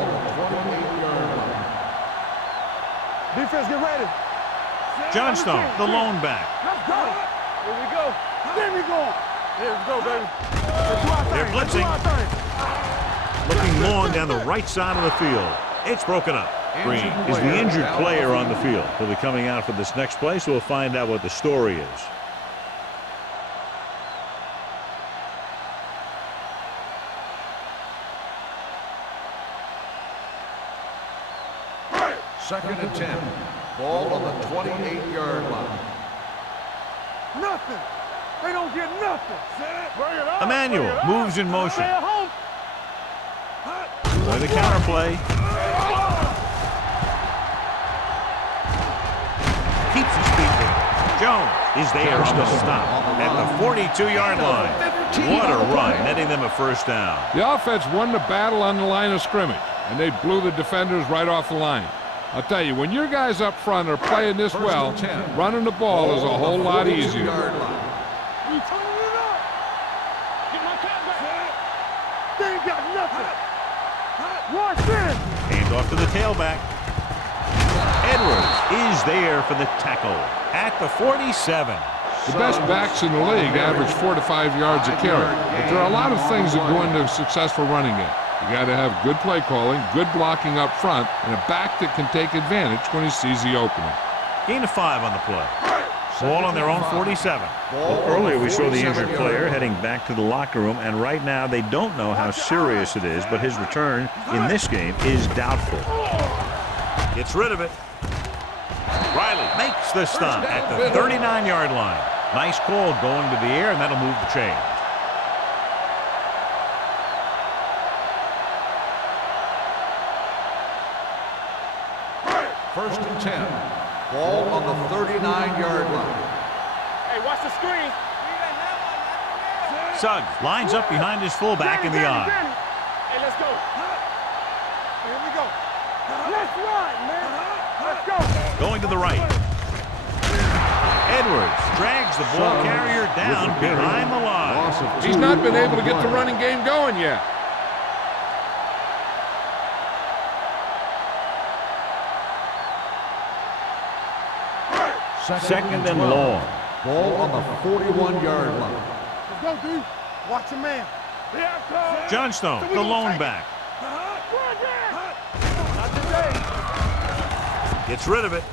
Defense, get ready. Johnstone, the lone back. Let's go. Here we go. There we go. Here we go, baby. Let's do our thing. They're Let's do blitzing. our thing. Looking long down the right side of the field. It's broken up. Green is the injured player on the field. He'll be coming out for this next play, so we'll find out what the story is. Second and 10. Ball on the 28-yard line. Nothing. They don't get nothing. Bring it up. Emmanuel moves in motion. Stay at home. Play the counterplay. Keeps his feet there. Jones is there on the stop at the 42-yard line. What a run, netting them a first down. The offense won the battle on the line of scrimmage, and they blew the defenders right off the line. I'll tell you, when your guys up front are playing this well, running the ball is a whole lot easier. You turning it up. Get my cat back. They ain't got nothing. Watch this. Hands off to the tailback. Edwards is there for the tackle at the 47. The best backs in the league average 4 to 5 yards a carry, but there are a lot of things that go into a successful running game. You got to have good play calling, good blocking up front, and a back that can take advantage when he sees the opening. Gain of 5 on the play. Ball on their own 47. Well, earlier we saw the injured player heading back to the locker room, and right now they don't know how serious it is, but his return in this game is doubtful. Gets rid of it. Riley makes the stop at the 39-yard line. Nice call going to the air, and that'll move the chain. First and 10. Ball on the 39-yard line. Hey, watch the screen. Suggs lines up behind his fullback in the eye. Hey, let's go. Here we go. Let's ride, man. Let's go. Going to the right. Edwards drags the ball carrier down behind the line. He's not been able to get the running game going yet. Second and long. Ball on the 41-yard line. Let's go, dude. Watch your man. Johnstone, the lone back. Not today. Gets rid of it.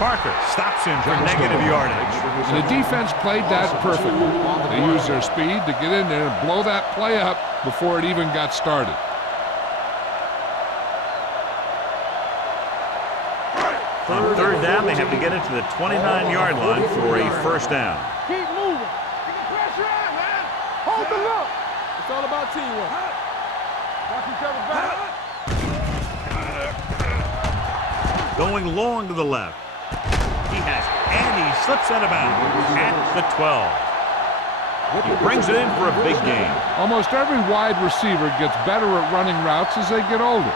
Parker stops him for negative yardage. And the defense played that perfectly. They used their speed to get in there and blow that play up before it even got started. On third down, they have to get it to the 29-yard line for a first down. Keep moving. Get the pressure on, man. Hold the look. It's all about teamwork. Watch each other back. Going long to the left. He has it, and he slips out of bounds at the 12. He brings it in for a big gain. Almost every wide receiver gets better at running routes as they get older,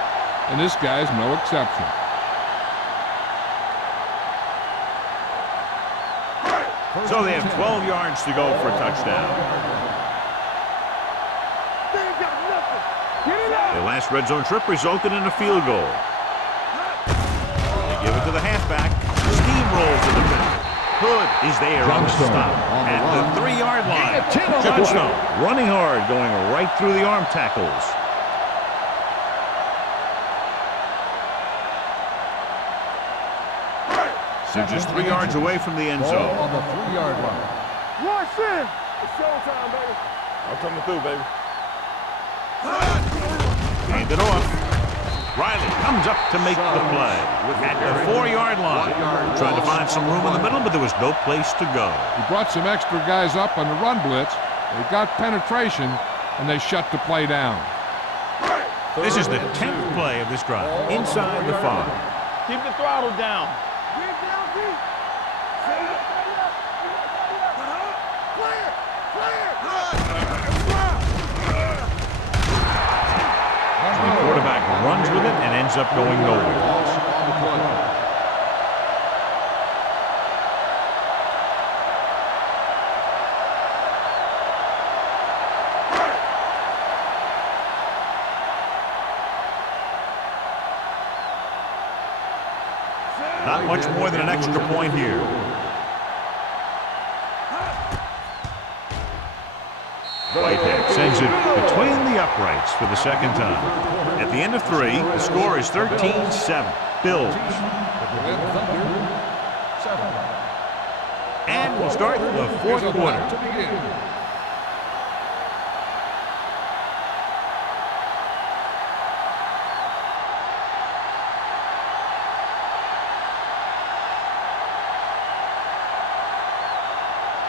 and this guy's no exception. So they have 12 yards to go for a touchdown. They ain't got nothing. Get it out. Their last red zone trip resulted in a field goal. They give it to the halfback. Steamrolls to the middle. Hood is there on the stop at the 3-yard line. Johnstone running hard, going right through the arm tackles. They're just 3 yards away from the end Ball zone. on the 3-yard line. Watch this. It's showtime, baby. I'm coming through, baby. Hand it off. Riley comes up to make the play at the 4-yard line. Trying to find some room in the middle, but there was no place to go. He brought some extra guys up on the run blitz. They got penetration, and they shut the play down. This is the 10th play of this drive. Inside the 5. Keep the throttle down. Get down deep. Clear. The quarterback runs with it and ends up going nowhere. Not much more than an extra point here. Whitehead sends it between the uprights for the second time. At the end of 3, the score is 13-7. Bills. And we'll start the fourth quarter.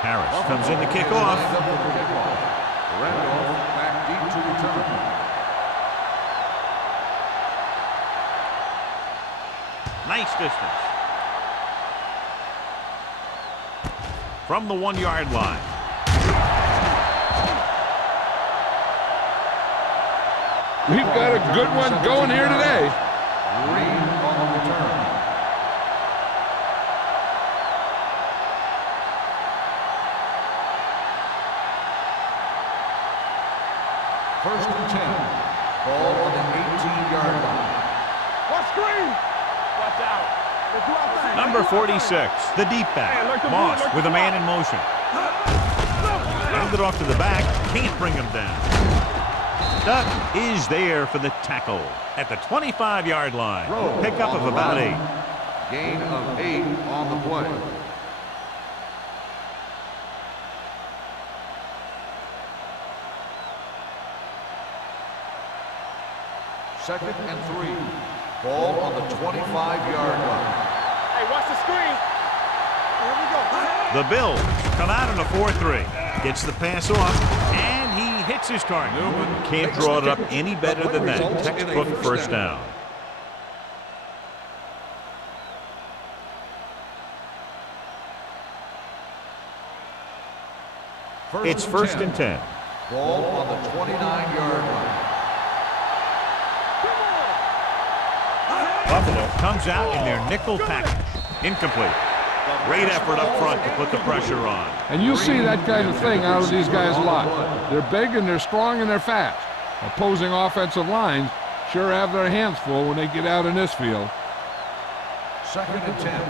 Harris comes in to kick off. Randolph back deep to return. Nice distance. From the 1-yard line. We've got a good one going here today. Green on the return. First and 10. Ball on the 18-yard line. Watch screen. Watch out. Let's do our thing. Number 46, the deep back. Moss with a man in motion. Handed off to the back. Can't bring him down. Duck is there for the tackle at the 25-yard line. Pickup of about 8. Gain of 8 on the play. Second and 3. Ball on the 25-yard line. Hey, watch the screen. Here we go. The Bills come out in a 4-3. Gets the pass off, and he hits his target. Can't draw it up any better than that. Textbook first down. It's first and 10. Ball on the 29-yard line. Buffalo comes out in their nickel package. Incomplete. Great effort up front to put the pressure on. And you see that kind of thing out of these guys a lot. They're big and they're strong and they're fast. Opposing offensive lines sure have their hands full when they get out in this field. Second and 10.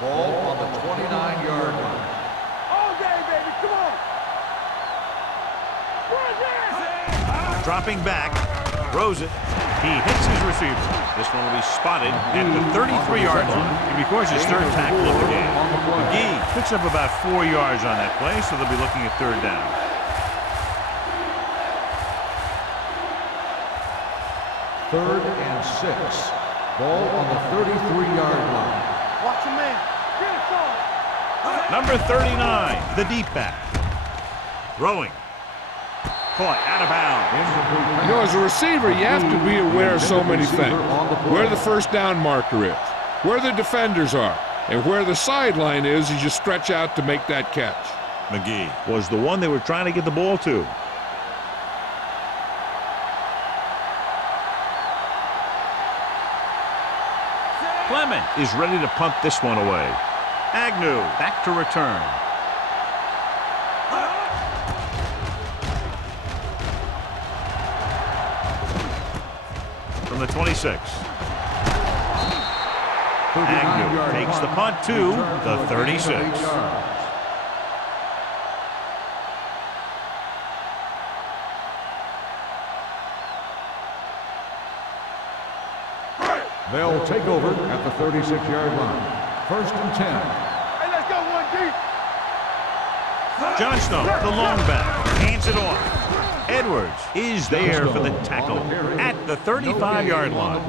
Ball on the 29-yard line. All day, baby. Come on. Dropping back. Throws it. He hits his receiver. This one will be spotted at the 33-yard line. He records his third tackle of the game. McGee picks up about 4 yards on that play, so they'll be looking at third down. Third and 6. Ball on the 33-yard line. Watch your man. Get it, son. Number 39, the deep back. Throwing. Caught out of bounds. You know, as a receiver, you have to be aware of so many things. Where the first down marker is, where the defenders are, and where the sideline is as you stretch out to make that catch. McGee was the one they were trying to get the ball to. Clement is ready to punt this one away. Agnew back to return. From the 26. Agnew takes the punt to the 36. They'll take over at the 36-yard line. First and 10. Hey, let's go one deep. Johnstone, the long back, hands it off. Edwards is there for the tackle at the 35-yard line.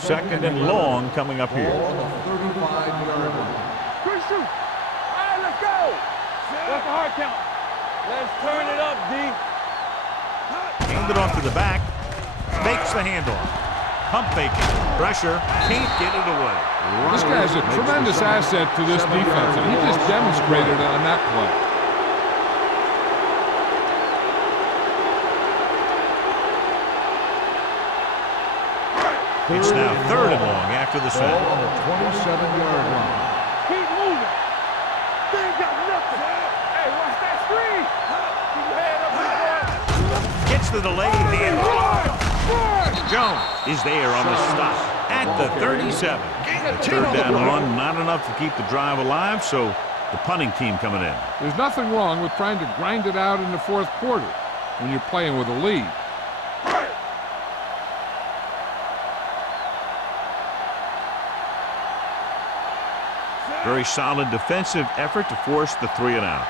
Second and long coming up here. On the 35-yard line. Good shoot. All right, let's go. What's the hard count? Let's turn it up, D. Hand it off to the back. Fakes the handoff. Pump faking. Pressure. Can't get it away. This guy's a tremendous asset to this defense, and he just demonstrated it on that play. It's now third and long after the Ball sack. on the 27-yard line. Keep moving. They ain't got nothing. Hey, watch that screen. Keep your head up, boy. Gets the delayed handoff. Jones is there on the stop at the 37. The third down run, not enough to keep the drive alive, so the punting team coming in. There's nothing wrong with trying to grind it out in the fourth quarter when you're playing with a lead. Very solid defensive effort to force the 3 and out.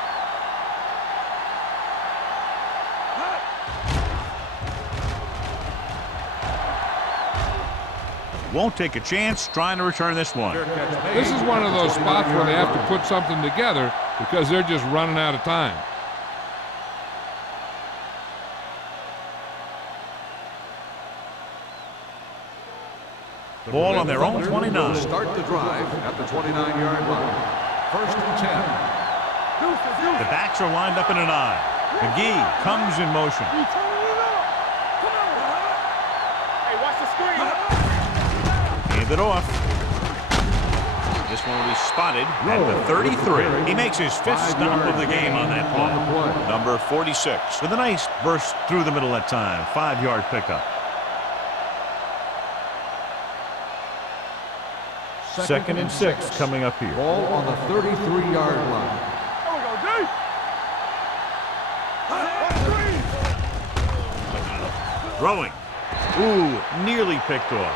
won't take a chance trying to return this one. This is one of those spots where they have to put something together because they're just running out of time. Ball on their own 29. Start the drive at the 29-yard line. First and 10. The backs are lined up in an I. McGee comes in motion. We turning it up. Come on. Hey, watch the screen. Hand it off. This one will be spotted at the 33. He makes his fifth stop of the game on that play. Number 46 with a nice burst through the middle that time. 5-yard pickup. Second and 6 coming up here. Ball on the 33-yard line. There we go, D. Throwing. Ooh, nearly picked off.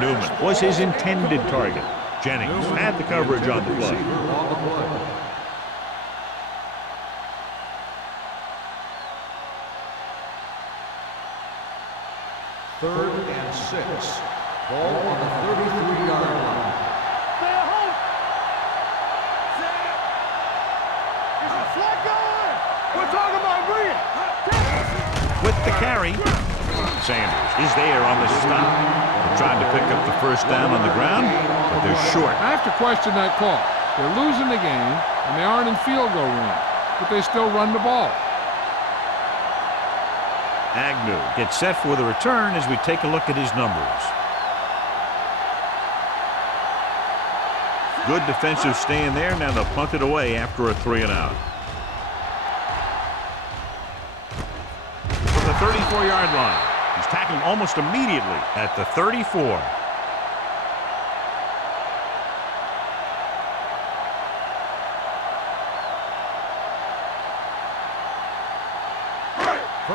Newman was his intended target. Jennings had the coverage on the play. Third and 6. Ball on the 33-yard line. Stay at home. It's a flat going. We're talking about green. With the carry, Sanders is there on the stop. They're trying to pick up the first down on the ground, but they're short. I have to question that call. They're losing the game, and they aren't in field goal range, but they still run the ball. Agnew gets set for the return as we take a look at his numbers. Good defensive stand there. Now they'll punt it away after a 3-and-out. From the 34-yard line. He's tackled almost immediately at the 34.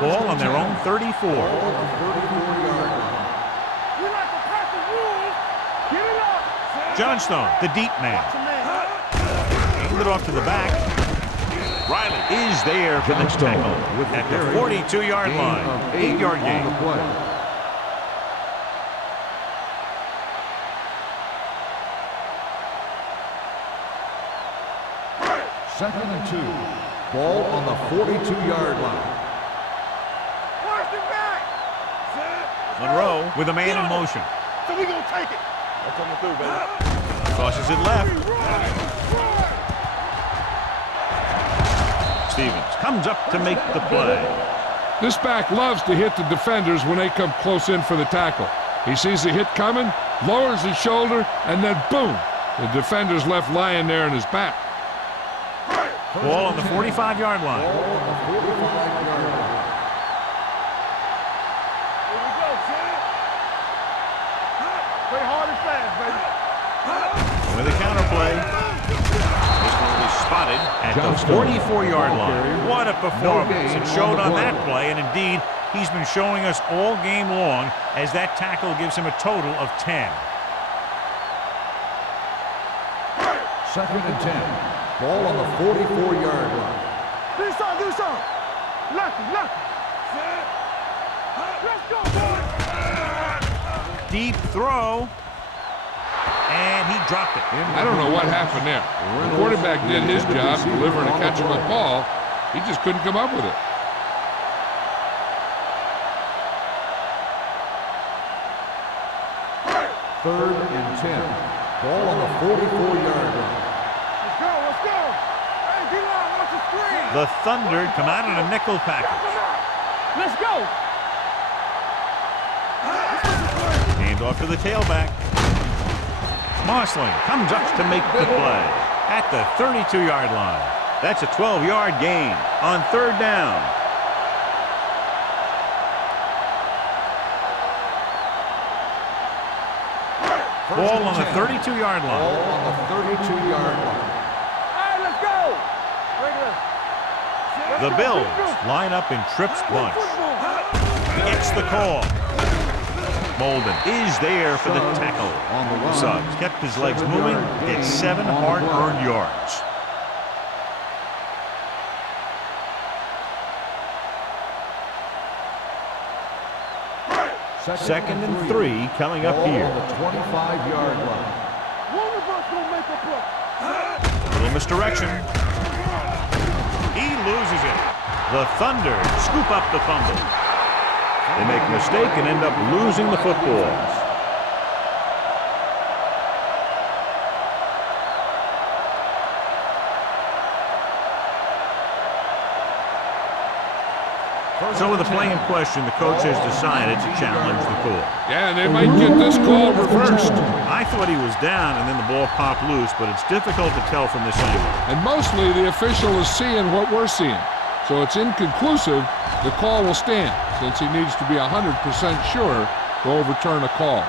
Ball on their own 34. We like to press the rules. Get it up. Johnstone, the deep man. Hand it off to the back. Riley is there for the tackle at the 42-yard line. 8-yard gain. Second and 2. Ball on the 42-yard line. Watch it back. Monroe with a man in motion. So we gonna take it. That's coming through, baby. Tosses it left. Stevens comes up to make the play. This back loves to hit the defenders when they come close in for the tackle. He sees the hit coming, lowers his shoulder, and then boom, the defender's left lying there in his back. Ball on the 45-yard line. Here we go, son. Play hard and fast, baby. With a counterplay. This one will be spotted at the 44-yard line. What a performance. It showed on that play, and indeed, he's been showing us all game long as that tackle gives him a total of 10. Second and 10. Ball on the 44-yard line. Do something. Lucky. Let's go, boy. Deep throw. And he dropped it. I don't know what happened there. The quarterback did his job delivering a catchable ball. He just couldn't come up with it. Third and 10. Ball on the 44-yard line. Let's go. Hey, get out. Watch the screen. The Thunder come out in a nickel package. Let's go. Hand off to the tailback. Mossling comes up to make the play at the 32-yard line. That's a 12-yard gain on third down. Ball on the 32-yard line. Ball on the 32-yard line. All right, let's go. The Bills line up in trips bunch. Gets the call. Molden is there for the tackle. Suggs kept his legs moving, gets 7 hard-earned yards. 2nd and 3 coming up here. On the 25-yard line. One of us gonna make a play. Little misdirection. He loses it. The Thunder scoop up the fumble. They make a mistake and end up losing the football. So with the play in question, the coach has decided to challenge the call. Yeah, they might get this call reversed. I thought he was down and then the ball popped loose, but it's difficult to tell from this angle. And mostly the official is seeing what we're seeing. So it's inconclusive. The call will stand since he needs to be 100% sure to overturn a call.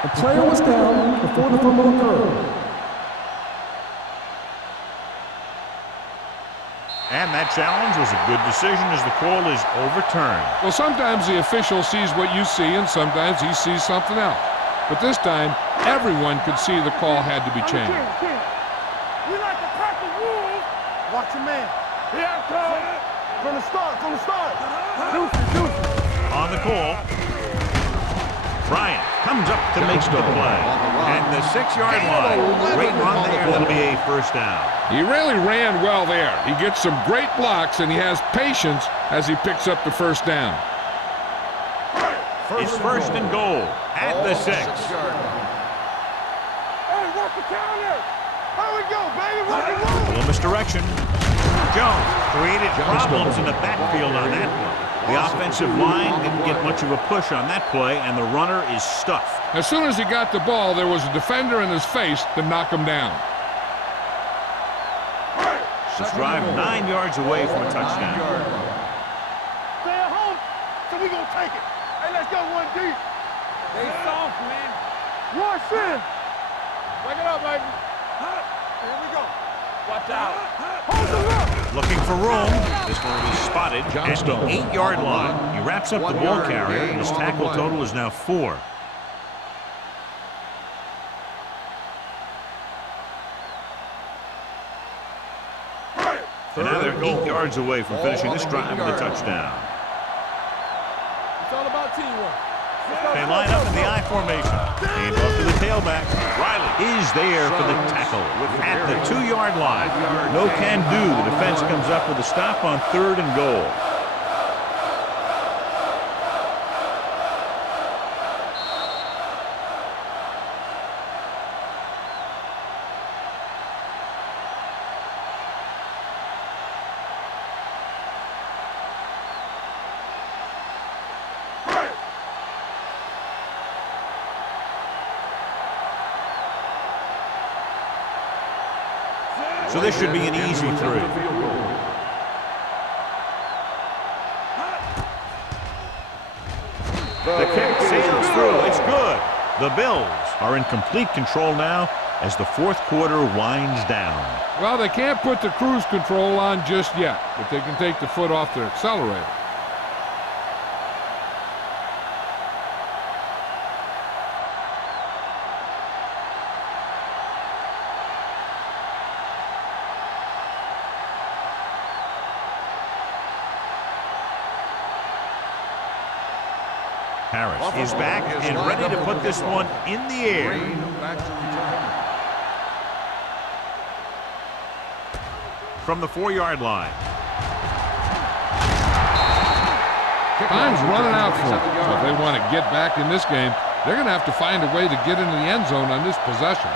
The player was down before the fumble occurred. And that challenge was a good decision as the call is overturned. Well, sometimes the official sees what you see and sometimes he sees something else. But this time, everyone could see the call had to be changed. We like to pack the wolves. Watch your man. Here I come. From the start, Deuces. On the call, Bryant comes up to make the play. And the 6-yard line. Great run there. That'll be a first down. He really ran well there. He gets some great blocks and he has patience as he picks up the first down. It's first and goal at the 6. Hey, watch the counter. Here we go, baby. Rock and roll. A little misdirection. Jones created problems in the backfield on that one. The offensive line didn't get much of a push on that play, and the runner is stuffed. As soon as he got the ball, there was a defender in his face to knock him down. This drive 9 yards away from a touchdown. Stay at home, so we gonna take it. Hey, let's go one deep. They soft, man. Rush in. Wake it up, baby. Here we go. Watch out. Hold the look. Looking for room. This one will be spotted at the 8-yard line. He wraps up the ball carrier. His tackle total is now 4. And now they're 8 yards away from finishing this drive with a touchdown. It's all about teamwork. They line up in the I formation. Hand off to the tailback. Riley is there for the tackle at the 2-yard line. No can do. The defense comes up with a stop on 3rd and goal. So this should be an easy 3. The kick sails through. It's good. The Bills are in complete control now as the 4th quarter winds down. Well, they can't put the cruise control on just yet, but they can take the foot off the accelerator. Harris is back and ready to put this one in the air. From the 4-yard line. Time's running out for them. So if they want to get back in this game, they're going to have to find a way to get into the end zone on this possession.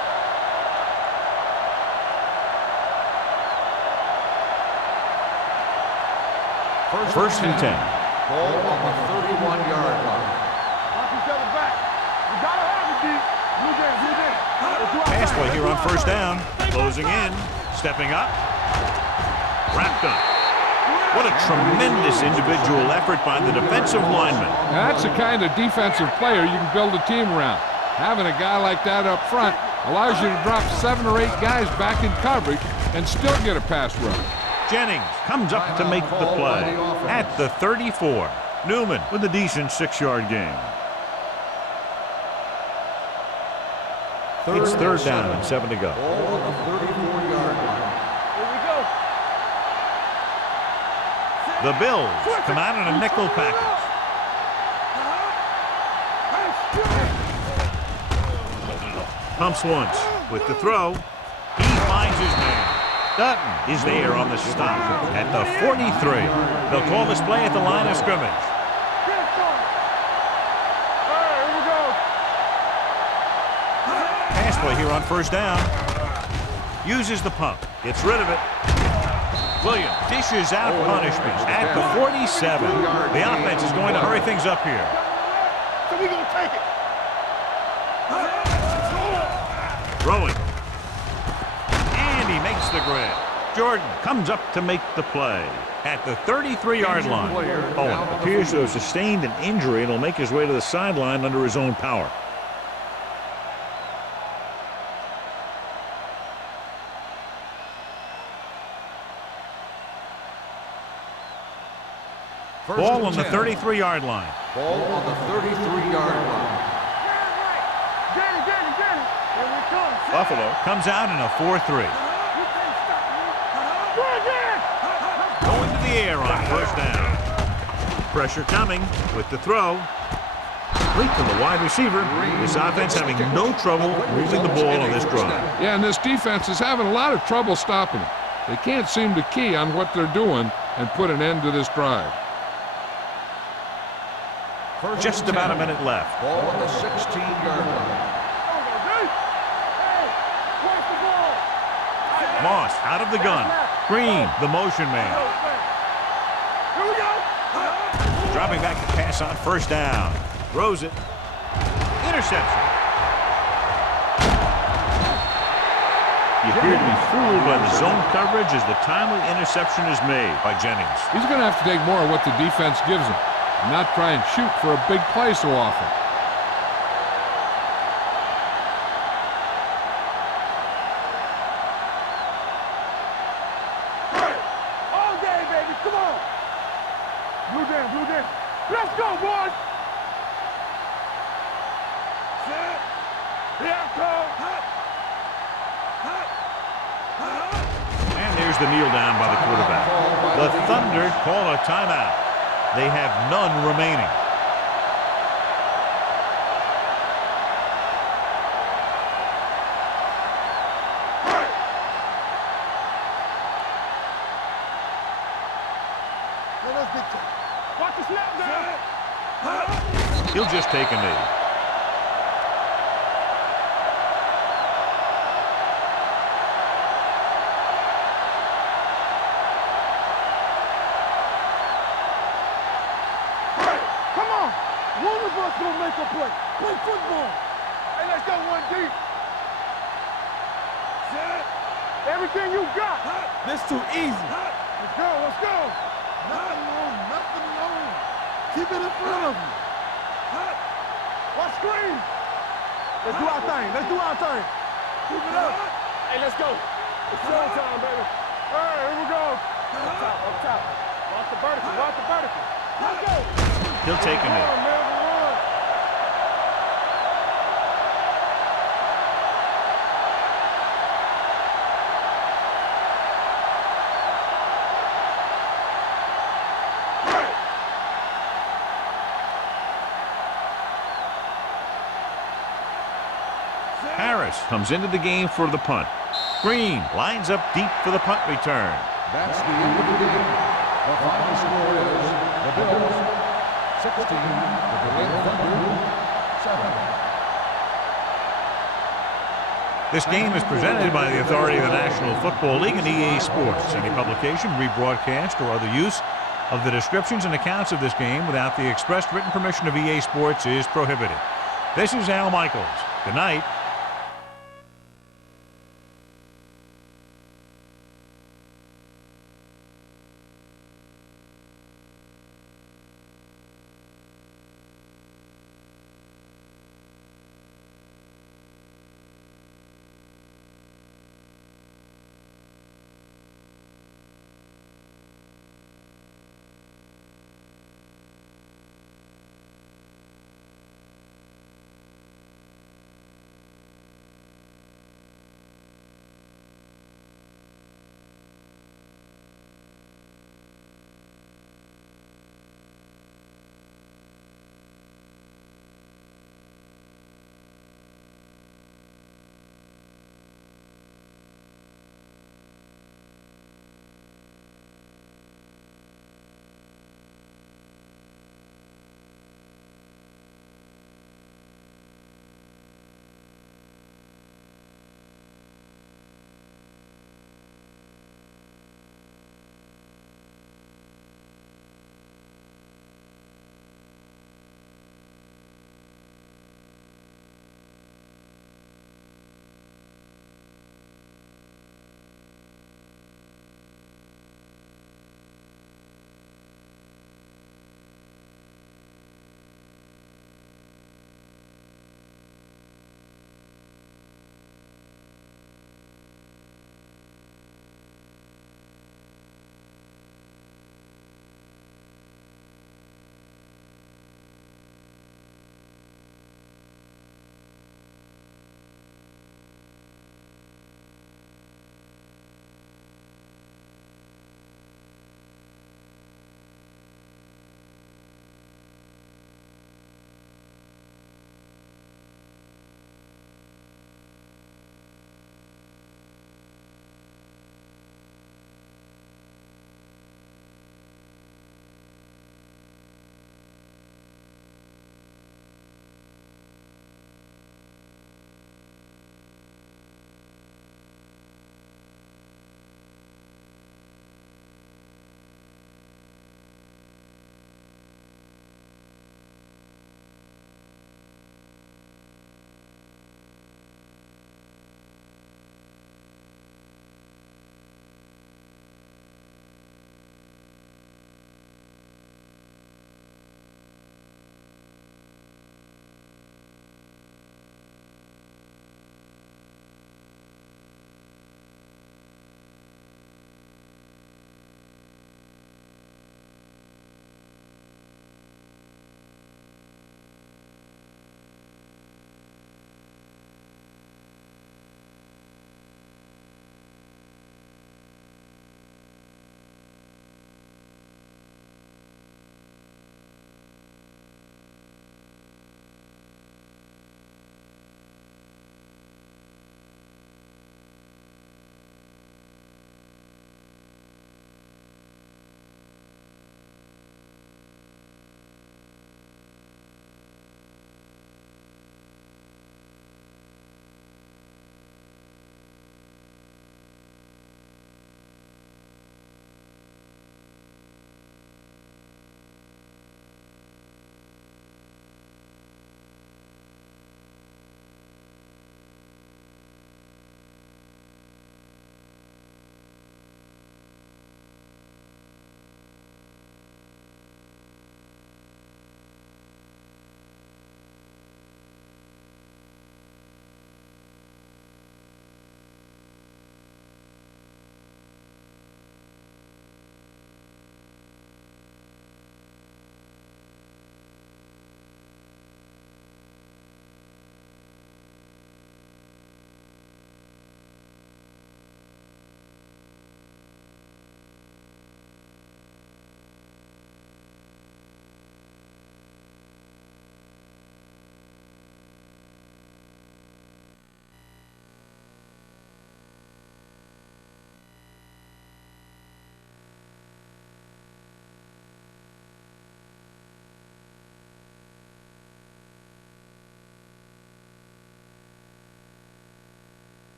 First and 10. Ball on the 31-yard line. Knock each other back. We gotta have it, D. Pass play here on first down. Closing in. Stepping up. Wrapped up. What a tremendous individual effort by the defensive lineman. Now, that's the kind of defensive player you can build a team around. Having a guy like that up front allows you to drop 7 or 8 guys back in coverage and still get a pass rush. Jennings comes up to make the play at the 34. Newman with a decent 6-yard gain. It's third down and 7 to go. Ball on the 34-yard line. Here we go. The Bills come out in a nickel package. Pumps once with the throw. He finds his man. Dutton is there on the stop at the 43. They'll call this play at the line of scrimmage. Pass play here on first down. Uses the pump. Gets rid of it. Williams dishes out punishment at the 47. The offense is going to hurry things up here. So we're going to take it. Throwing. And he makes the grab. Jordan comes up to make the play at the 33-yard line. Owen appears to have sustained an injury and will make his way to the sideline under his own power. Ball on the 33-yard line. Ball on the 33-yard line. Buffalo comes out in a 4-3. Going to the air on first down. Pressure coming with the throw. Complete to the wide receiver. This offense having no trouble moving the ball on this drive. Yeah, and this defense is having a lot of trouble stopping it. They can't seem to key on what they're doing and put an end to this drive. Just about a minute left. Ball on the 16-yard line. Moss out of the gun. Green, the motion man. Here we go. Dropping back to pass on first down. Throws it. Interception. You appear to be fooled by the zone coverage as the timely interception is made by Jennings. He's going to have to take more of what the defense gives him and not try and shoot for a big play so often. Let's go, boys! Set. Here comes. And there's the kneel down by the quarterback. The Thunder call a timeout. They have none remaining. Watch the snap down. He'll just take a knee. Come on. One of us gonna make a play. Play football. Hey, let's go one deep. Set. Everything you got. This too easy. Let's go, let's go. Nothing long, nothing long. Keep it in front of you. Watch screen. Let's do our thing. Let's do our thing. Keep it up. Hey, let's go. It's showtime, baby. All right, here we go. Up top, up top. Watch the vertical, watch the vertical. Let's go. He'll take a knee. Come on, man, we run. Harris comes into the game for the punt. Green lines up deep for the punt return. That's the end of the game. The final score is the Bills 16, the Berlin Thunder 7. This game is presented by the authority of the National Football League and EA Sports. Any publication, rebroadcast, or other use of the descriptions and accounts of this game without the expressed written permission of EA Sports is prohibited. This is Al Michaels. Good night.